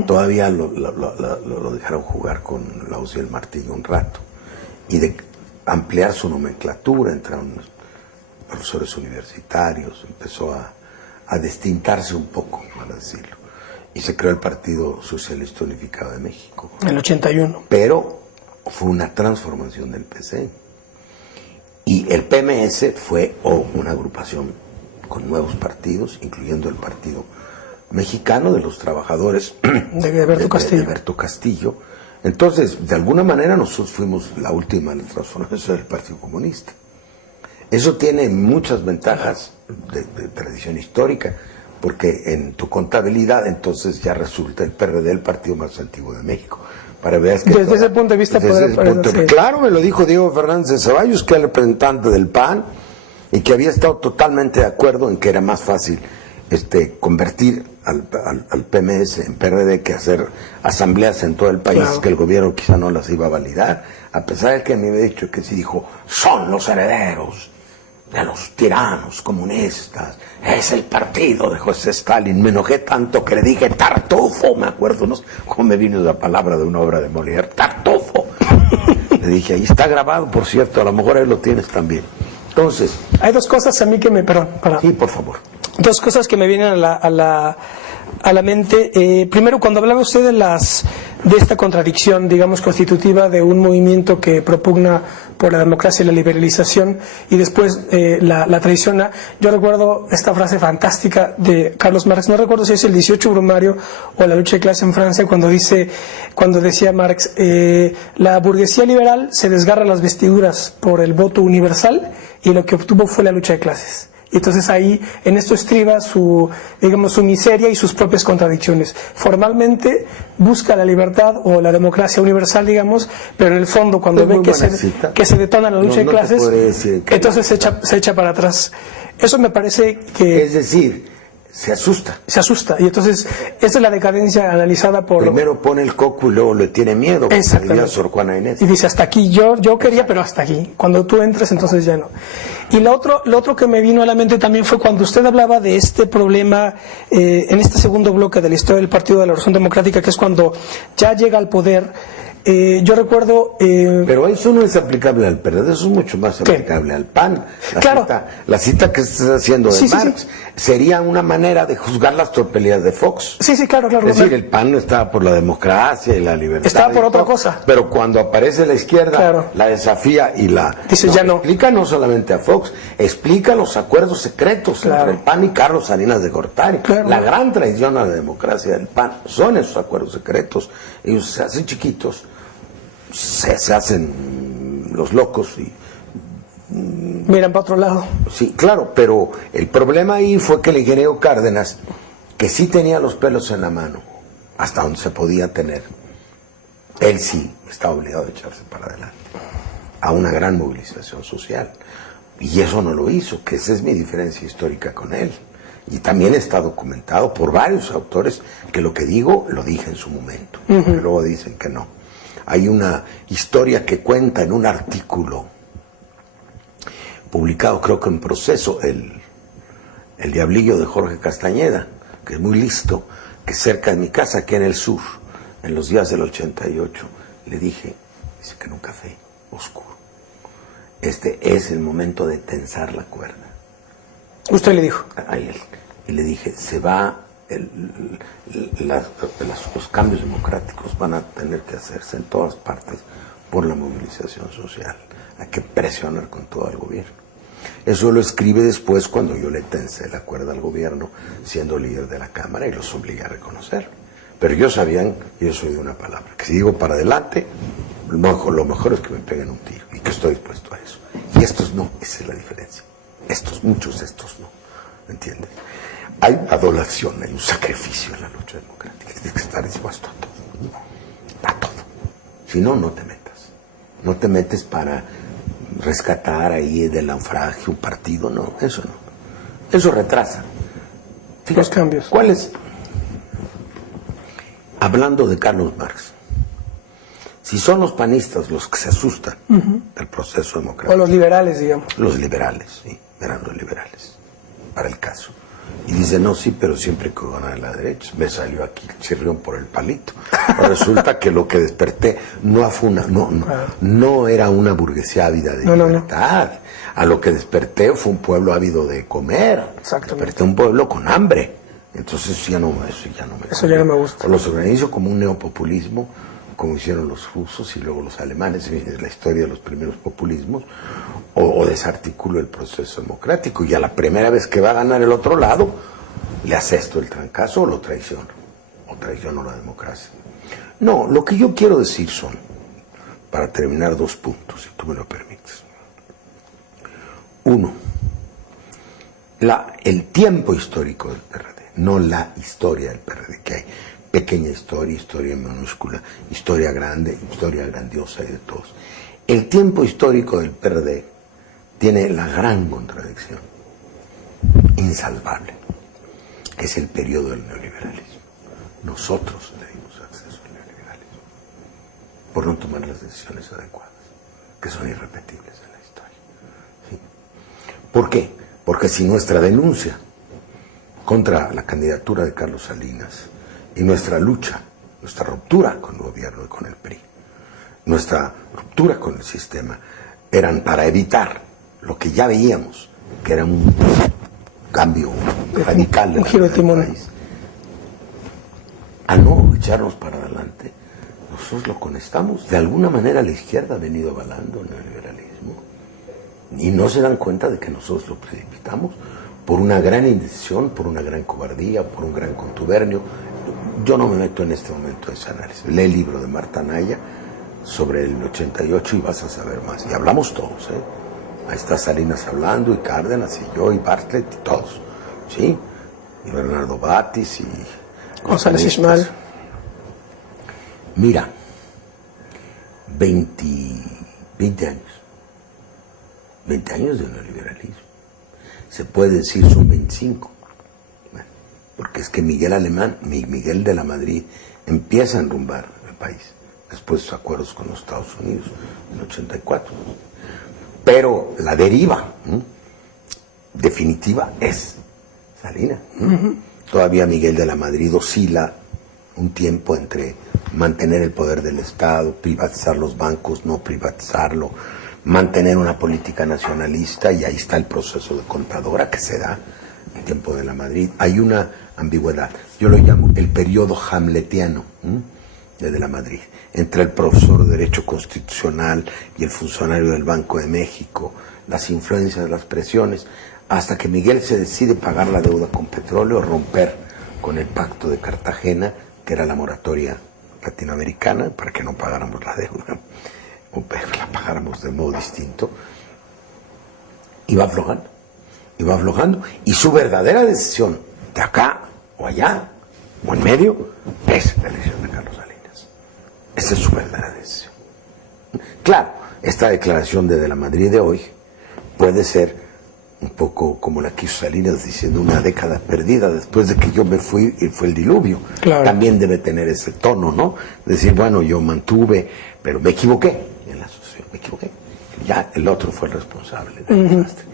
Todavía lo dejaron jugar con la hoz y el martillo un rato, y de ampliar su nomenclatura. Entraron profesores universitarios, empezó a distintarse un poco, para decirlo, y se creó el Partido Socialista Unificado de México. En el 81. Pero fue una transformación del PC. Y el PMS fue una agrupación con nuevos partidos, incluyendo el Partido Mexicano de los Trabajadores de Alberto Castillo. Entonces, de alguna manera nosotros fuimos la última en la transformación del Partido Comunista. Eso tiene muchas ventajas de tradición histórica, porque en tu contabilidad entonces ya resulta el PRD el partido más antiguo de México. Para veas que desde ese punto de vista sí. Claro, me lo dijo Diego Fernández de Ceballos, que es el representante del PAN, y que había estado totalmente de acuerdo en que era más fácil convertir al PMS en PRD que hacer asambleas en todo el país, claro, que el gobierno quizá no las iba a validar, a pesar de que a mí me ha dicho que sí dijo, son los herederos de los tiranos comunistas, es el partido de José Stalin. Me enojé tanto que le dije tartufo, me acuerdo, no sé cómo me vino la palabra de una obra de Molière, tartufo. Le dije, ahí está grabado, por cierto, a lo mejor ahí lo tienes también. Entonces, hay dos cosas a mí que me... Sí, por favor. Dos cosas que me vienen a la mente. Primero, cuando hablaba usted de esta contradicción, digamos, constitutiva de un movimiento que propugna por la democracia y la liberalización, y después la traiciona. Yo recuerdo esta frase fantástica de Carlos Marx, no recuerdo si es el 18 Brumario o la lucha de clase en Francia, cuando decía Marx, la burguesía liberal se desgarra las vestiduras por el voto universal, y lo que obtuvo fue la lucha de clases. Y entonces ahí, en esto estriba su miseria y sus propias contradicciones. Formalmente busca la libertad o la democracia universal, digamos, pero en el fondo, cuando ve que se detona la lucha de clases, entonces se echa para atrás. Eso me parece que... Es decir, se asusta. Se asusta. Y entonces, esta es la decadencia analizada por... Primero pone el coco y luego le tiene miedo. Exactamente. Sor Juana Inés. Y dice, hasta aquí, yo quería, pero hasta aquí. Cuando tú entres, entonces ya no. Y lo otro que me vino a la mente también fue cuando usted hablaba de este problema, en este segundo bloque de la historia del Partido de la Revolución Democrática, que es cuando ya llega al poder. Yo recuerdo... Pero eso no es aplicable al PRD, eso es mucho más aplicable al PAN. La cita que estás haciendo de Marx sería una manera de juzgar las tropelías de Fox. Sí, claro. Es decir, el PAN no estaba por la democracia y la libertad. Estaba por otra cosa. Pero cuando aparece la izquierda, la desafía y dice, ya no. Explica no solamente a Fox, explica los acuerdos secretos entre el PAN y Carlos Salinas de Gortari. La gran traición a la democracia del PAN son esos acuerdos secretos. Ellos se hacen chiquitos, se hacen los locos y miran para otro lado. Sí, claro, pero el problema ahí fue que el ingeniero Cárdenas, que sí tenía los pelos en la mano, hasta donde se podía tener, él sí estaba obligado a echarse para adelante a una gran movilización social, y eso no lo hizo, que esa es mi diferencia histórica con él, y también está documentado por varios autores que lo que digo lo dije en su momento, que luego dicen que no. Hay una historia que cuenta en un artículo publicado, creo que en Proceso, el Diablillo de Jorge Castañeda, que es muy listo, que cerca de mi casa, aquí en el sur, en los días del 88, le dije, dice que en un café oscuro, este es el momento de tensar la cuerda. ¿Usted le dijo? A él. Y le dije, se va... los cambios democráticos van a tener que hacerse en todas partes por la movilización social. Hay que presionar con todo el gobierno. Eso lo escribe después cuando yo le tensé la cuerda al gobierno siendo líder de la Cámara y los obligué a reconocerlo. Pero ellos sabían que yo soy de una palabra, que si digo para adelante, lo mejor es que me peguen un tiro y que estoy dispuesto a eso. Y estos no, esa es la diferencia. Muchos de estos no, ¿entiendes? Hay adoración, hay un sacrificio en la lucha democrática. Tienes que estar dispuesto a todo. A todo. Si no, no te metas. No te metes para rescatar ahí del naufragio un partido. No, eso no. Eso retrasa. Fíjate, los cambios. ¿Cuál es? Hablando de Carlos Marx. Si son los panistas los que se asustan del proceso democrático. O los liberales, digamos. Los liberales, sí, eran los liberales, para el caso. Y dice, no, sí, pero siempre que gana la derecha. Me salió aquí el chirrión por el palito. Resulta que lo que desperté no era una burguesía ávida de libertad. A lo que desperté fue un pueblo ávido de comer. Exactamente. Desperté un pueblo con hambre. Entonces eso ya no me gusta. O los organizo como un neopopulismo, como hicieron los rusos y luego los alemanes, es la historia de los primeros populismos, o desarticulo el proceso democrático, y a la primera vez que va a ganar el otro lado, le asesto el trancazo o lo traiciono la democracia. No, lo que yo quiero decir son, para terminar, 2 puntos, si tú me lo permites. 1, el tiempo histórico del PRD, no la historia del PRD, que hay pequeña historia, historia minúscula, historia grande, historia grandiosa y de todos. El tiempo histórico del PRD tiene la gran contradicción, insalvable, que es el periodo del neoliberalismo. Nosotros le dimos acceso al neoliberalismo por no tomar las decisiones adecuadas, que son irrepetibles en la historia. ¿Sí? ¿Por qué? Porque si nuestra denuncia contra la candidatura de Carlos Salinas y nuestra lucha, nuestra ruptura con el gobierno y con el PRI, nuestra ruptura con el sistema, eran para evitar lo que ya veíamos, que era un cambio radical un giro de timón, país, a no echarnos para adelante, nosotros lo conectamos. De alguna manera la izquierda ha venido avalando el neoliberalismo y no se dan cuenta de que nosotros lo precipitamos por una gran indecisión, por una gran cobardía, por un gran contubernio. Yo no me meto en este momento en ese análisis. Lee el libro de Marta Anaya sobre el 88 y vas a saber más. Y hablamos todos, ¿eh? Ahí está Salinas hablando, y Cárdenas, y yo, y Bartlett, y todos, ¿sí? Y Bernardo Batis, y González Ismael. Mira, 20 años. 20 años de neoliberalismo. Se puede decir son 25. Bueno, porque es que Miguel de la Madrid empieza a enrumbar el país después de sus acuerdos con los Estados Unidos en el 84. Pero la deriva definitiva es Salinas. Todavía Miguel de la Madrid oscila un tiempo entre mantener el poder del Estado, privatizar los bancos, no privatizarlo, mantener una política nacionalista, y ahí está el proceso de contadora que se da en tiempo de la Madrid. Hay una ambigüedad, yo lo llamo el periodo hamletiano de la Madrid, entre el profesor de Derecho Constitucional y el funcionario del Banco de México, las influencias, las presiones, hasta que Miguel se decide pagar la deuda con petróleo, romper con el Pacto de Cartagena, que era la moratoria latinoamericana, para que no pagáramos la deuda, o la pagáramos de modo distinto, y va aflojando, y su verdadera decisión, de acá o allá, o en medio, es la elección de Carlos Salinas. Esa es su verdadera decisión. Claro, esta declaración de la Madrid de hoy puede ser un poco como la que hizo Salinas, diciendo una década perdida después de que yo me fui y fue el diluvio. Claro. También debe tener ese tono, ¿no? Decir, bueno, yo mantuve, pero me equivoqué en la asociación, me equivoqué. Ya el otro fue el responsable del desastre.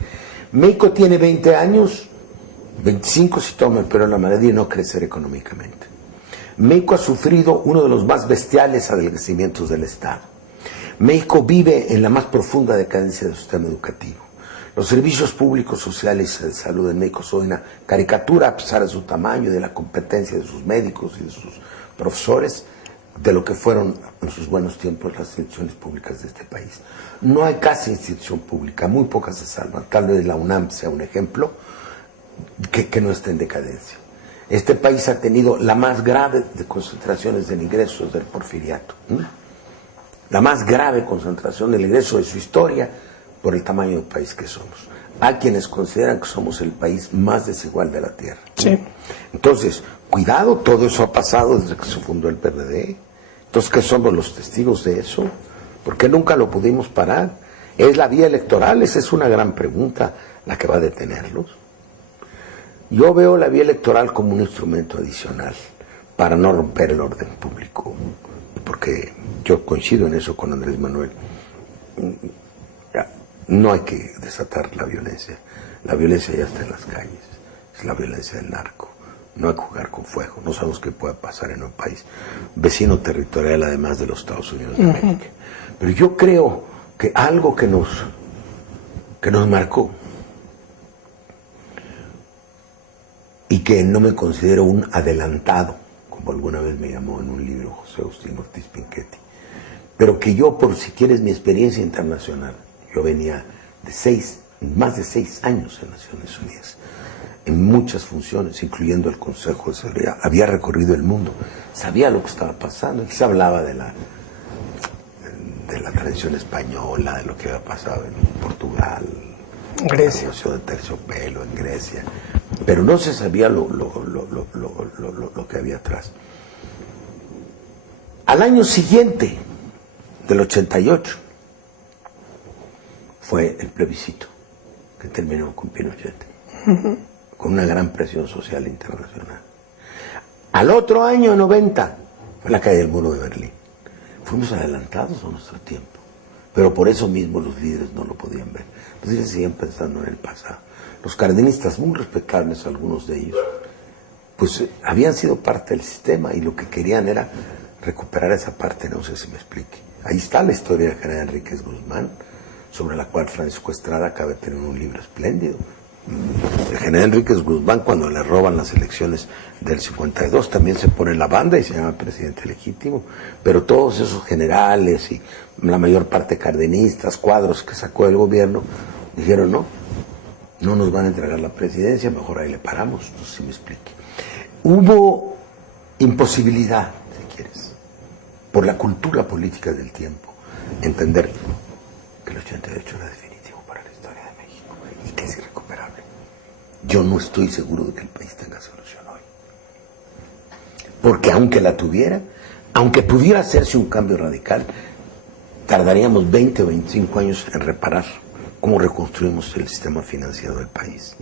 México tiene 20 años, 25 si toma el pelo en la Madrid, y no crecer económicamente. México ha sufrido uno de los más bestiales adelgazamientos del Estado. México vive en la más profunda decadencia del sistema educativo. Los servicios públicos sociales de salud en México son una caricatura, a pesar de su tamaño y de la competencia de sus médicos y de sus profesores, de lo que fueron en sus buenos tiempos las instituciones públicas de este país. No hay casi institución pública, muy pocas se salvan. Tal vez la UNAM sea un ejemplo que no está en decadencia. Este país ha tenido la más grave de concentraciones del ingreso del porfiriato. La más grave concentración del ingreso de su historia, por el tamaño del país que somos. Hay quienes consideran que somos el país más desigual de la tierra. Sí. Entonces, cuidado, todo eso ha pasado desde que se fundó el PRD. Entonces, ¿qué somos los testigos de eso? Porque nunca lo pudimos parar. ¿Es la vía electoral? Esa es una gran pregunta, la que va a detenerlos. Yo veo la vía electoral como un instrumento adicional para no romper el orden público, porque yo coincido en eso con Andrés Manuel. No hay que desatar la violencia ya está en las calles, es la violencia del narco. No hay que jugar con fuego, no sabemos qué puede pasar en un país vecino territorial además de los Estados Unidos de América. Pero yo creo que algo que nos marcó, y que no me considero un adelantado, como alguna vez me llamó en un libro José Agustín Ortiz Pinchetti, pero que yo, por si quieres mi experiencia internacional, yo venía de más de 6 años en Naciones Unidas, en muchas funciones, incluyendo el Consejo de Seguridad, había recorrido el mundo, sabía lo que estaba pasando, y se hablaba de la tradición española, de lo que había pasado en Portugal, Grecia, la revolución de terciopelo en Grecia, pero no se sabía lo que había atrás. Al año siguiente, del 88, fue el plebiscito que terminó con Pinochet, con una gran presión social internacional. Al otro año, 90, fue la caída del muro de Berlín. Fuimos adelantados a nuestro tiempo, pero por eso mismo los líderes no lo podían ver. Los líderes seguían pensando en el pasado. Los cardenistas, muy respetables algunos de ellos, pues habían sido parte del sistema y lo que querían era recuperar esa parte, no sé si me explique. Ahí está la historia del general Enríquez Guzmán, sobre la cual Francisco Estrada acaba de tener un libro espléndido. El general Enríquez Guzmán, cuando le roban las elecciones del 52, también se pone en la banda y se llama presidente legítimo, pero todos esos generales y la mayor parte cardenistas, cuadros que sacó el gobierno, dijeron no nos van a entregar la presidencia, mejor ahí le paramos, no sé si me explique. Hubo imposibilidad, si quieres, por la cultura política del tiempo, entender que el 88 era definitivo para la historia de México y que es irrecuperable. Yo no estoy seguro de que el país tenga solución hoy. Porque aunque la tuviera, aunque pudiera hacerse un cambio radical, tardaríamos 20 o 25 años en reparar cómo reconstruimos el sistema financiero del país,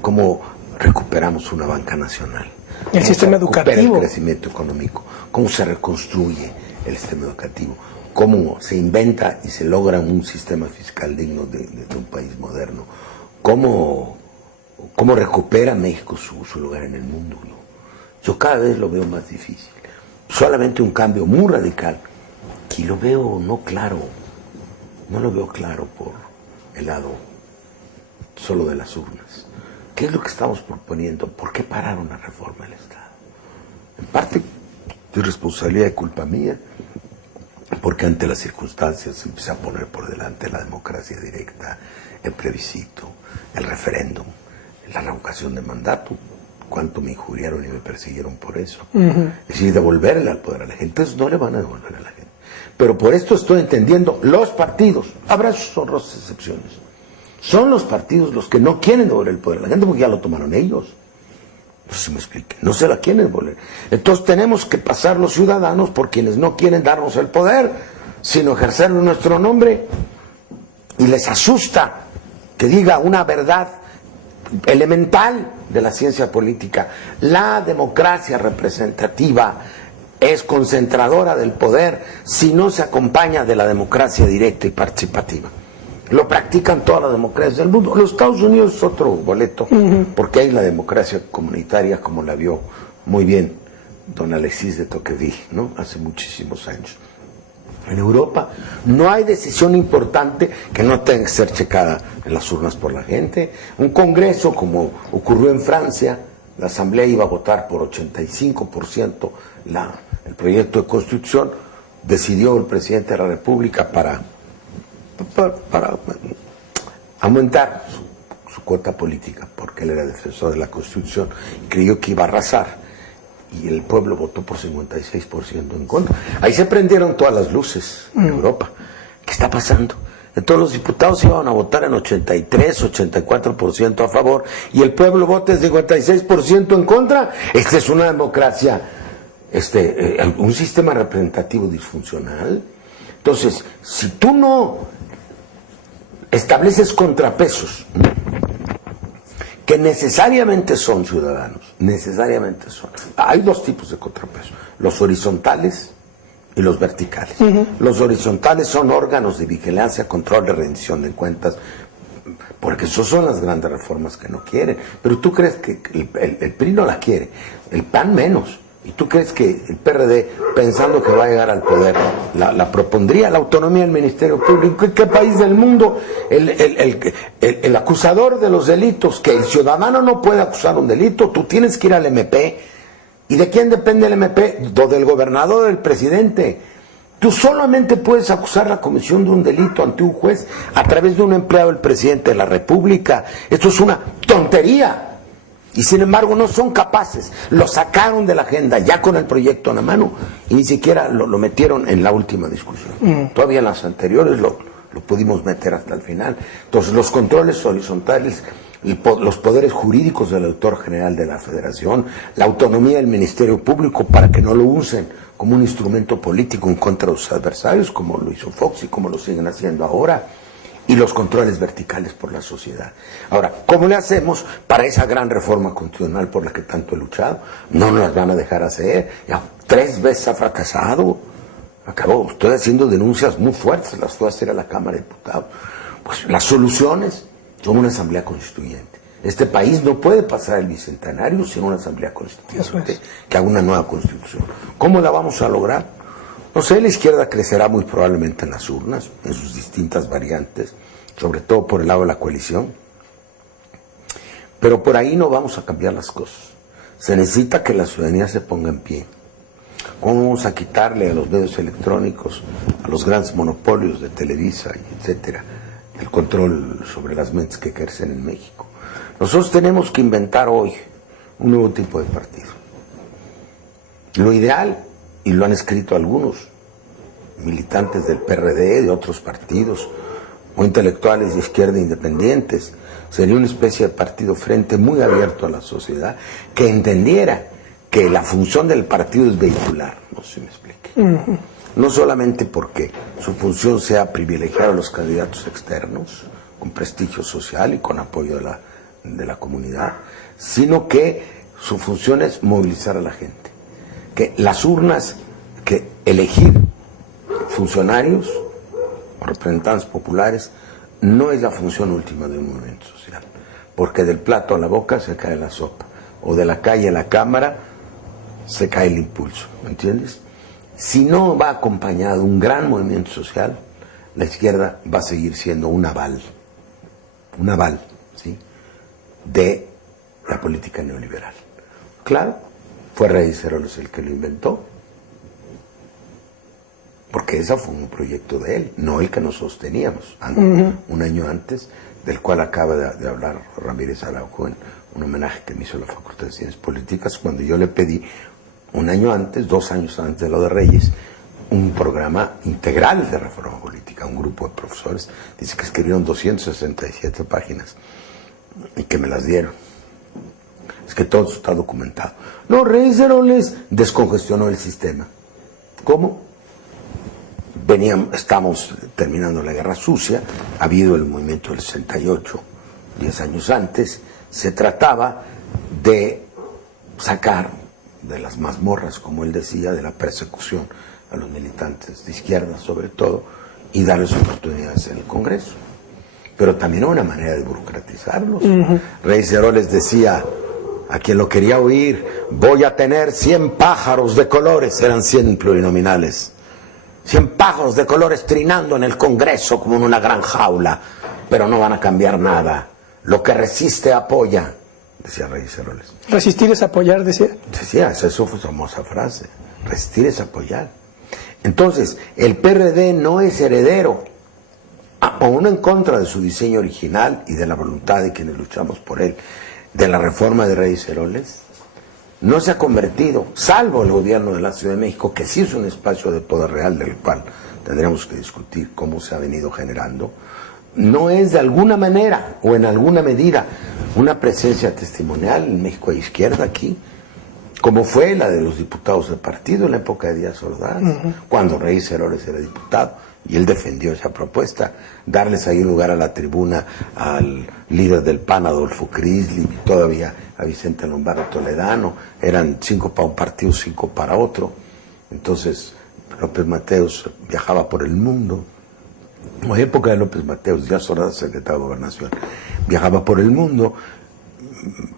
cómo recuperamos una banca nacional, el sistema educativo, el crecimiento económico, cómo se reconstruye el sistema educativo, cómo se inventa y se logra un sistema fiscal digno de un país moderno, cómo recupera México su lugar en el mundo, ¿no? Yo cada vez lo veo más difícil. Solamente un cambio muy radical, que lo veo no lo veo claro por el lado solo de las urnas. ¿Qué es lo que estamos proponiendo? ¿Por qué parar una reforma del Estado? En parte, de responsabilidad y culpa mía, porque ante las circunstancias se empezó a poner por delante la democracia directa, el plebiscito, el referéndum, la revocación de mandato. Cuánto me injuriaron y me persiguieron por eso. Es decir, devolverle al poder a la gente. Entonces no le van a devolver a la gente. Pero por esto estoy entendiendo, los partidos, habrá sus honrosas excepciones, son los partidos los que no quieren devolver el poder a la gente porque ya lo tomaron ellos. No sé si me explique, no se la quieren devolver. Entonces tenemos que pasar los ciudadanos por quienes no quieren darnos el poder, sino ejercerlo en nuestro nombre. Y les asusta que diga una verdad elemental de la ciencia política: la democracia representativa es concentradora del poder si no se acompaña de la democracia directa y participativa. Lo practican todas las democracias del mundo. Los Estados Unidos es otro boleto, porque hay la democracia comunitaria, como la vio muy bien don Alexis de Tocqueville, ¿no? Hace muchísimos años. En Europa no hay decisión importante que no tenga que ser checada en las urnas por la gente. Un congreso, como ocurrió en Francia, la asamblea iba a votar por 85% el proyecto de constitución, decidió el presidente de la República para aumentar su cuota política, porque él era defensor de la Constitución y creyó que iba a arrasar, y el pueblo votó por 56% en contra. Ahí se prendieron todas las luces en Europa. ¿Qué está pasando? Entonces los diputados iban a votar en 83, 84% a favor, y el pueblo vota en 56% en contra. Esta es una democracia, un sistema representativo disfuncional. Entonces, si tú no estableces contrapesos que necesariamente son ciudadanos, necesariamente son. Hay dos tipos de contrapesos: los horizontales, y los verticales. Los horizontales son órganos de vigilancia, control de rendición de cuentas, porque esas son las grandes reformas que no quieren. Pero tú crees que el PRI no la quiere, el PAN menos. ¿Y tú crees que el PRD, pensando que va a llegar al poder, la propondría? La autonomía del Ministerio Público. ¿En qué país del mundo el acusador de los delitos, que el ciudadano no puede acusar un delito, tú tienes que ir al MP? ¿Y de quién depende el MP? Del gobernador o del presidente. Tú solamente puedes acusar la comisión de un delito ante un juez a través de un empleado del presidente de la República. Esto es una tontería. Y sin embargo no son capaces. Lo sacaron de la agenda ya con el proyecto en la mano y ni siquiera lo metieron en la última discusión. Todavía en las anteriores lo pudimos meter hasta el final. Entonces los controles horizontales, los poderes jurídicos del auditor general de la Federación, la autonomía del Ministerio Público para que no lo usen como un instrumento político en contra de sus adversarios, como lo hizo Fox y como lo siguen haciendo ahora, y los controles verticales por la sociedad. Ahora, ¿cómo le hacemos para esa gran reforma constitucional por la que tanto he luchado? No nos las van a dejar hacer. Ya 3 veces ha fracasado. Acabó. Estoy haciendo denuncias muy fuertes, las fui a hacer a la Cámara de Diputados. Pues las soluciones son una asamblea constituyente. Este país no puede pasar el bicentenario sin una asamblea constituyente que haga una nueva constitución. ¿Cómo la vamos a lograr? No sé, la izquierda crecerá muy probablemente en las urnas, en sus distintas variantes, sobre todo por el lado de la coalición. Pero por ahí no vamos a cambiar las cosas. Se necesita que la ciudadanía se ponga en pie. ¿Cómo vamos a quitarle a los medios electrónicos, a los grandes monopolios de Televisa, etcétera, el control sobre las mentes que ejercen en México? Nosotros tenemos que inventar hoy un nuevo tipo de partido. Lo ideal, y lo han escrito algunos militantes del PRD, de otros partidos, o intelectuales de izquierda independientes, sería una especie de partido frente muy abierto a la sociedad, que entendiera que la función del partido es vehicular, no sé si me explique. No solamente porque su función sea privilegiar a los candidatos externos, con prestigio social y con apoyo de la comunidad, sino que su función es movilizar a la gente. Que las urnas, que elegir funcionarios o representantes populares no es la función última de un movimiento social, porque del plato a la boca se cae la sopa, o de la calle a la cámara se cae el impulso, ¿me entiendes? Si no va acompañado de un gran movimiento social, la izquierda va a seguir siendo un aval, ¿sí?, de la política neoliberal. Claro, fue Reyes Heroles el que lo inventó, porque ese fue un proyecto de él, no el que nosotros teníamos un año antes, del cual acaba de hablar Ramírez Araujo en un homenaje que me hizo la Facultad de Ciencias Políticas, cuando yo le pedí un año antes, 2 años antes de lo de Reyes, un programa integral de reforma política. Un grupo de profesores dice que escribieron 267 páginas y que me las dieron. Es que todo está documentado. No, Reyes Heroles descongestionó el sistema. ¿Cómo? Estamos terminando la Guerra Sucia, ha habido el movimiento del 68, 10 años antes. Se trataba de sacar de las mazmorras, como él decía, de la persecución a los militantes de izquierda sobre todo, y darles oportunidades en el Congreso. Pero también una manera de burocratizarlos. Reyes Heroles decía, a quien lo quería oír, voy a tener 100 pájaros de colores, eran 100 plurinominales, 100 pájaros de colores trinando en el Congreso como en una gran jaula, pero no van a cambiar nada. Lo que resiste apoya, decía Reyes Heroles. ¿Resistir es apoyar, decía? Decía, esa fue su famosa frase, resistir es apoyar. Entonces, el PRD no es heredero, aún en contra de su diseño original y de la voluntad de quienes luchamos por él, de la reforma de Reyes Heroles. No se ha convertido, salvo el gobierno de la Ciudad de México, que sí es un espacio de poder real del cual tendremos que discutir cómo se ha venido generando, no es de alguna manera o en alguna medida una presencia testimonial. En México hay izquierda aquí, como fue la de los diputados del partido en la época de Díaz Ordaz, cuando Reyes Heroles era diputado, y él defendió esa propuesta, darles ahí un lugar a la tribuna al líder del PAN, Adolfo Crisli, todavía a Vicente Lombardo Toledano, eran 5 para un partido, 5 para otro. Entonces López Mateos viajaba por el mundo. En la época de López Mateos, ya Sorada, secretario de Gobernación, viajaba por el mundo.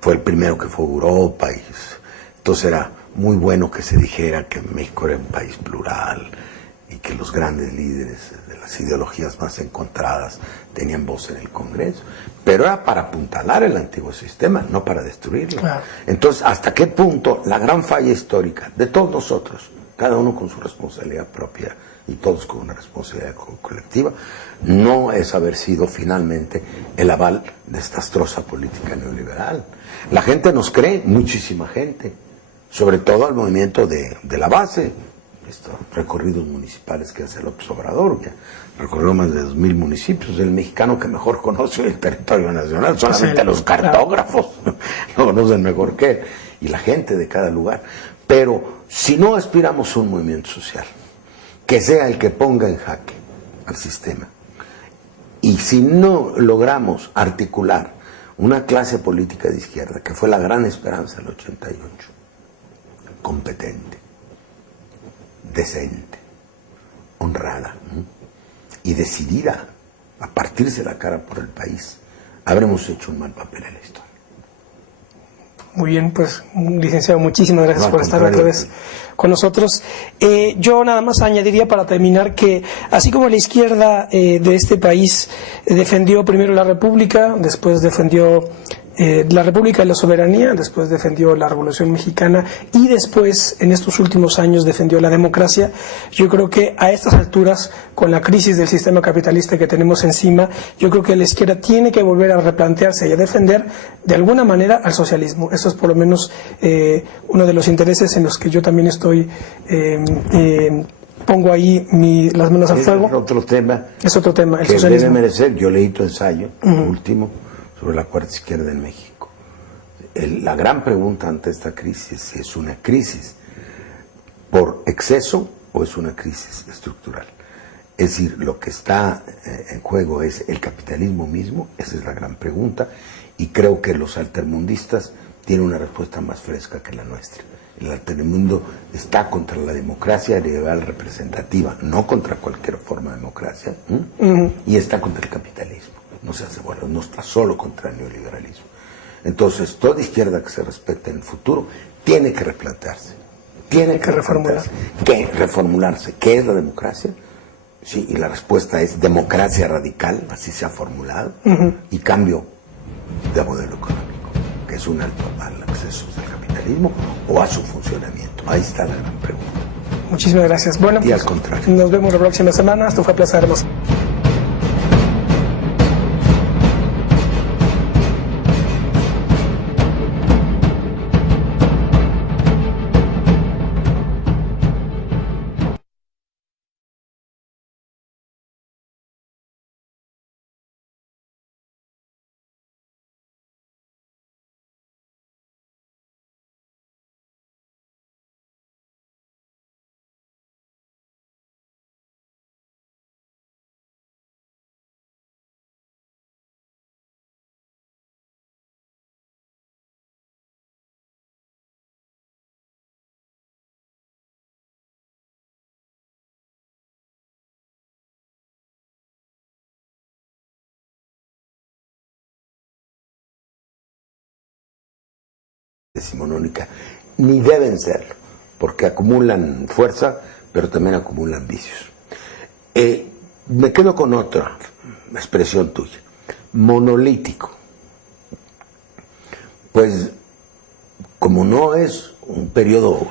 Fue el primero que fue a Europa. Entonces era muy bueno que se dijera que México era un país plural y que los grandes líderes de las ideologías más encontradas tenían voz en el Congreso. Pero era para apuntalar el antiguo sistema, no para destruirlo. Claro. Entonces, ¿hasta qué punto la gran falla histórica de todos nosotros, cada uno con su responsabilidad propia y todos con una responsabilidad colectiva, no es haber sido finalmente el aval de esta astrosa política neoliberal? La gente nos cree, muchísima gente, sobre todo al movimiento de la base, estos recorridos municipales que hace López Obrador, que recorrió más de 2,000 municipios. El mexicano que mejor conoce el territorio nacional, solamente los cartógrafos lo conocen mejor que él, y la gente de cada lugar. Pero si no aspiramos a un movimiento social que sea el que ponga en jaque al sistema, y si no logramos articular una clase política de izquierda, que fue la gran esperanza del 88, competente, decente, honrada y decidida a partirse la cara por el país, habremos hecho un mal papel en la historia. Muy bien, pues licenciado, muchísimas gracias por estar otra vez con nosotros. Yo nada más añadiría para terminar que así como la izquierda de este país defendió primero la República, después defendió la República y la soberanía, después defendió la Revolución Mexicana y después, en estos últimos años, defendió la democracia, yo creo que a estas alturas, con la crisis del sistema capitalista que tenemos encima, yo creo que la izquierda tiene que volver a replantearse y a defender de alguna manera al socialismo. Eso es por lo menos uno de los intereses en los que yo también estoy pongo ahí las manos al fuego. Es otro tema. Es otro tema, el que socialismo. Debe merecer. Yo leí tu ensayo, último, sobre la cuarta izquierda en México. La gran pregunta ante esta crisis es una crisis por exceso o es una crisis estructural. Es decir, lo que está en juego es el capitalismo mismo, esa es la gran pregunta, y creo que los altermundistas tienen una respuesta más fresca que la nuestra. El altermundo está contra la democracia liberal representativa, no contra cualquier forma de democracia, y está contra el capitalismo. No se hace bueno, no está solo contra el neoliberalismo. Entonces, toda izquierda que se respete en el futuro tiene que replantearse, tiene que reformularse. ¿Qué es la democracia? Sí, y la respuesta es democracia radical, así se ha formulado, y cambio de modelo económico, que es un alto al acceso al capitalismo o a su funcionamiento. Ahí está la gran pregunta. Muchísimas gracias. Bueno, y al contrario. Nos vemos la próxima semana. Esto fue Plaza Hermosa. Decimonónica, ni deben serlo, porque acumulan fuerza, pero también acumulan vicios. Me quedo con otra expresión tuya, monolítico. Pues, como no es un periodo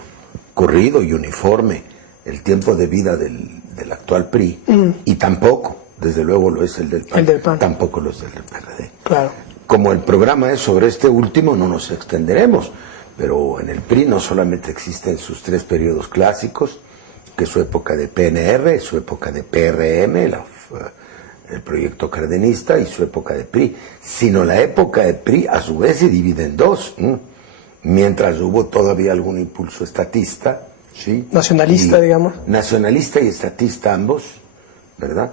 corrido y uniforme el tiempo de vida del actual PRI, y tampoco, desde luego lo es el del PAN, tampoco lo es el del PRD. Claro. Como el programa es sobre este último, no nos extenderemos, pero en el PRI no solamente existen sus tres periodos clásicos, que es su época de PNR, su época de PRM, el proyecto cardenista, y su época de PRI, sino la época de PRI a su vez se divide en dos, mientras hubo todavía algún impulso estatista, ¿sí? Nacionalista, digamos. Nacionalista y estatista ambos, ¿verdad?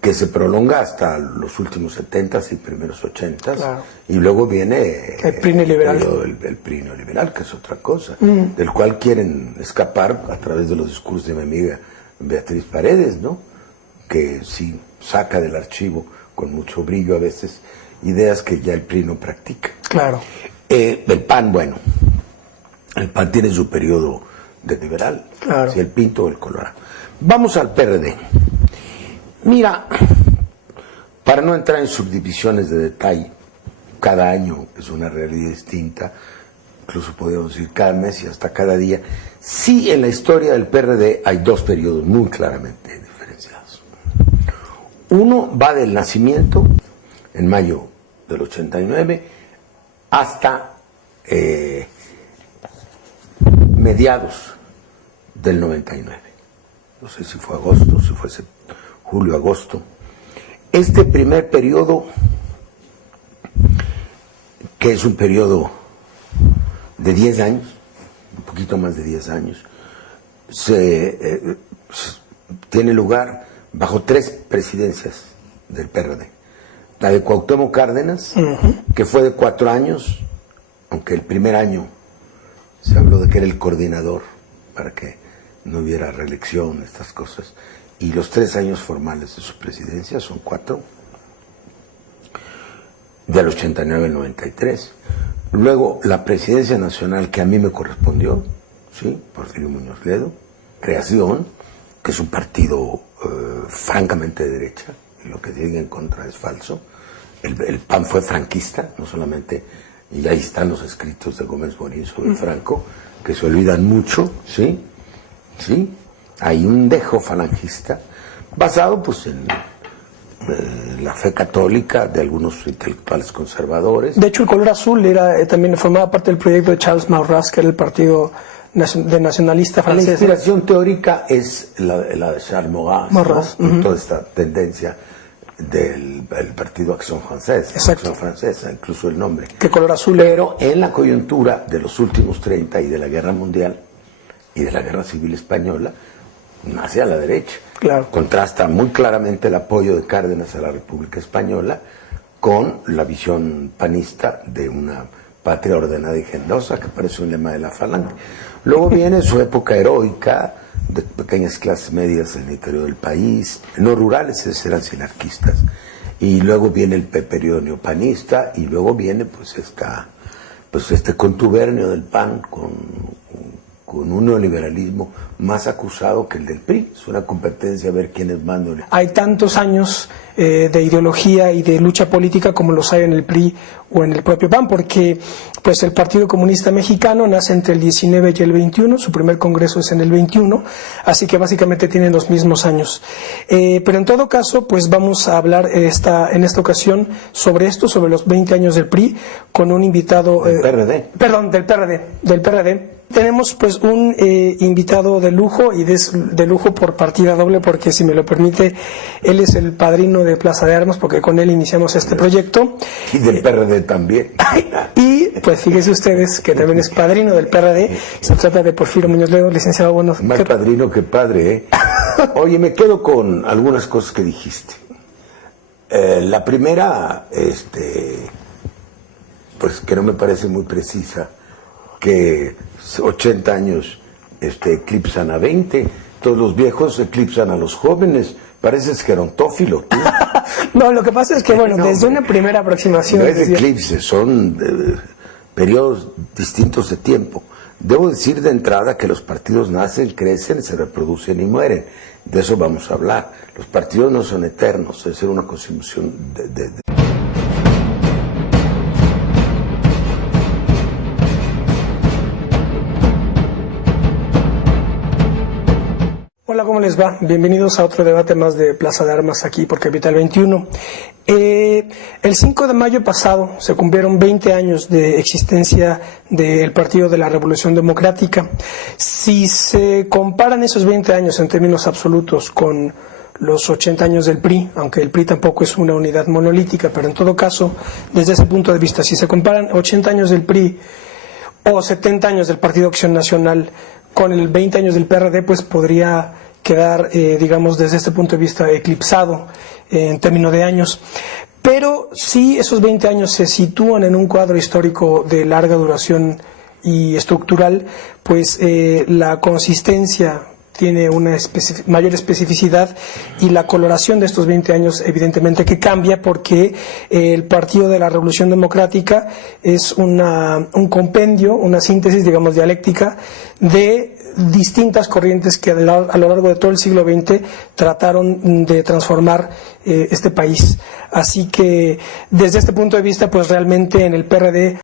que se prolonga hasta los últimos 70s y primeros 80s, claro. Y luego viene el PRI neoliberal, el PRI neoliberal, que es otra cosa, del cual quieren escapar a través de los discursos de mi amiga Beatriz Paredes, ¿no? Que sí saca del archivo con mucho brillo a veces ideas que ya el PRI no practica. Claro. El PAN, bueno, el PAN tiene su periodo de liberal, claro. Si el Pinto o el Colorado. Vamos al PRD. Mira, para no entrar en subdivisiones de detalle, cada año es una realidad distinta, incluso podríamos decir cada mes y hasta cada día. Sí, en la historia del PRD hay dos periodos muy claramente diferenciados. Uno va del nacimiento, en mayo del 89, hasta mediados del 99. No sé si fue agosto, si fue julio, agosto. Este primer periodo, que es un periodo de 10 años, un poquito más de 10 años, tiene lugar bajo 3 presidencias del PRD. La de Cuauhtémoc Cárdenas, que fue de 4 años, aunque el primer año se habló de que era el coordinador para que no hubiera reelección, estas cosas, y los 3 años formales de su presidencia son 4, del 89 al 93. Luego la presidencia nacional que a mí me correspondió, ¿sí? Porfirio Muñoz Ledo, Creación, que es un partido francamente de derecha, y lo que diga en contra es falso. El PAN fue franquista, no solamente, y ahí están los escritos de Gómez Morín sobre Franco, que se olvidan mucho, ¿sí? ¿Sí? Hay un dejo falangista basado pues en la fe católica de algunos intelectuales conservadores. De hecho, el color azul era también formaba parte del proyecto de Charles Maurras, que era el partido de nacionalista francés. La inspiración teórica es la de Charles Maurras, ¿no? Toda esta tendencia del partido Acción Francesa, Acción Francesa, incluso el nombre. ¿Qué color azul? Pero en la coyuntura de los últimos 30 y de la Guerra Mundial y de la Guerra Civil Española, nace a la derecha. Claro. Contrasta muy claramente el apoyo de Cárdenas a la República Española con la visión panista de una patria ordenada y generosa, que parece un lema de la Falange. Luego viene su época heroica, de pequeñas clases medias en el interior del país, no rurales, esos eran sinarquistas. Y luego viene el periodo neopanista, y luego viene pues este contubernio del PAN con un neoliberalismo más acusado que el del PRI. Es una competencia a ver quién es más neoliberal. Hay tantos años de ideología y de lucha política como los hay en el PRI o en el propio PAN, porque pues el Partido Comunista Mexicano nace entre el 19 y el 21, su primer congreso es en el 21, así que básicamente tienen los mismos años. Pero en todo caso, pues vamos a hablar en esta ocasión sobre los 20 años del PRI, con un invitado... del PRD. Perdón, del PRD. Tenemos pues un invitado de lujo, y de lujo por partida doble, porque si me lo permite, él es el padrino de Plaza de Armas, porque con él iniciamos este proyecto. Y del PRD también. Y pues fíjense ustedes que también es padrino del PRD, se trata de Porfirio Muñoz Ledo, licenciado. Bueno, más padrino que padre, ¿eh? Oye, me quedo con algunas cosas que dijiste. La primera, pues que no me parece muy precisa, que 80 años eclipsan a 20, todos los viejos eclipsan a los jóvenes, pareces gerontófilo tú. No, lo que pasa es que, bueno, no, desde una primera aproximación... No es eclipse, son periodos distintos de tiempo. Debo decir de entrada que los partidos nacen, crecen, se reproducen y mueren. De eso vamos a hablar. Los partidos no son eternos, es decir, una consumación de... Hola, ¿cómo les va? Bienvenidos a otro debate más de Plaza de Armas aquí por Capital 21. El 5 de mayo pasado se cumplieron 20 años de existencia del Partido de la Revolución Democrática. Si se comparan esos 20 años en términos absolutos con los 80 años del PRI, aunque el PRI tampoco es una unidad monolítica, pero en todo caso, desde ese punto de vista, si se comparan 80 años del PRI o 70 años del Partido Acción Nacional con el 20 años del PRD, pues podría quedar, digamos, desde este punto de vista eclipsado en términos de años. Pero sí, esos 20 años se sitúan en un cuadro histórico de larga duración y estructural, pues la consistencia tiene una mayor especificidad y la coloración de estos 20 años evidentemente que cambia, porque el Partido de la Revolución Democrática es un compendio, una síntesis, digamos, dialéctica de distintas corrientes que a lo largo de todo el siglo XX trataron de transformar este país. Así que desde este punto de vista, pues realmente en el PRD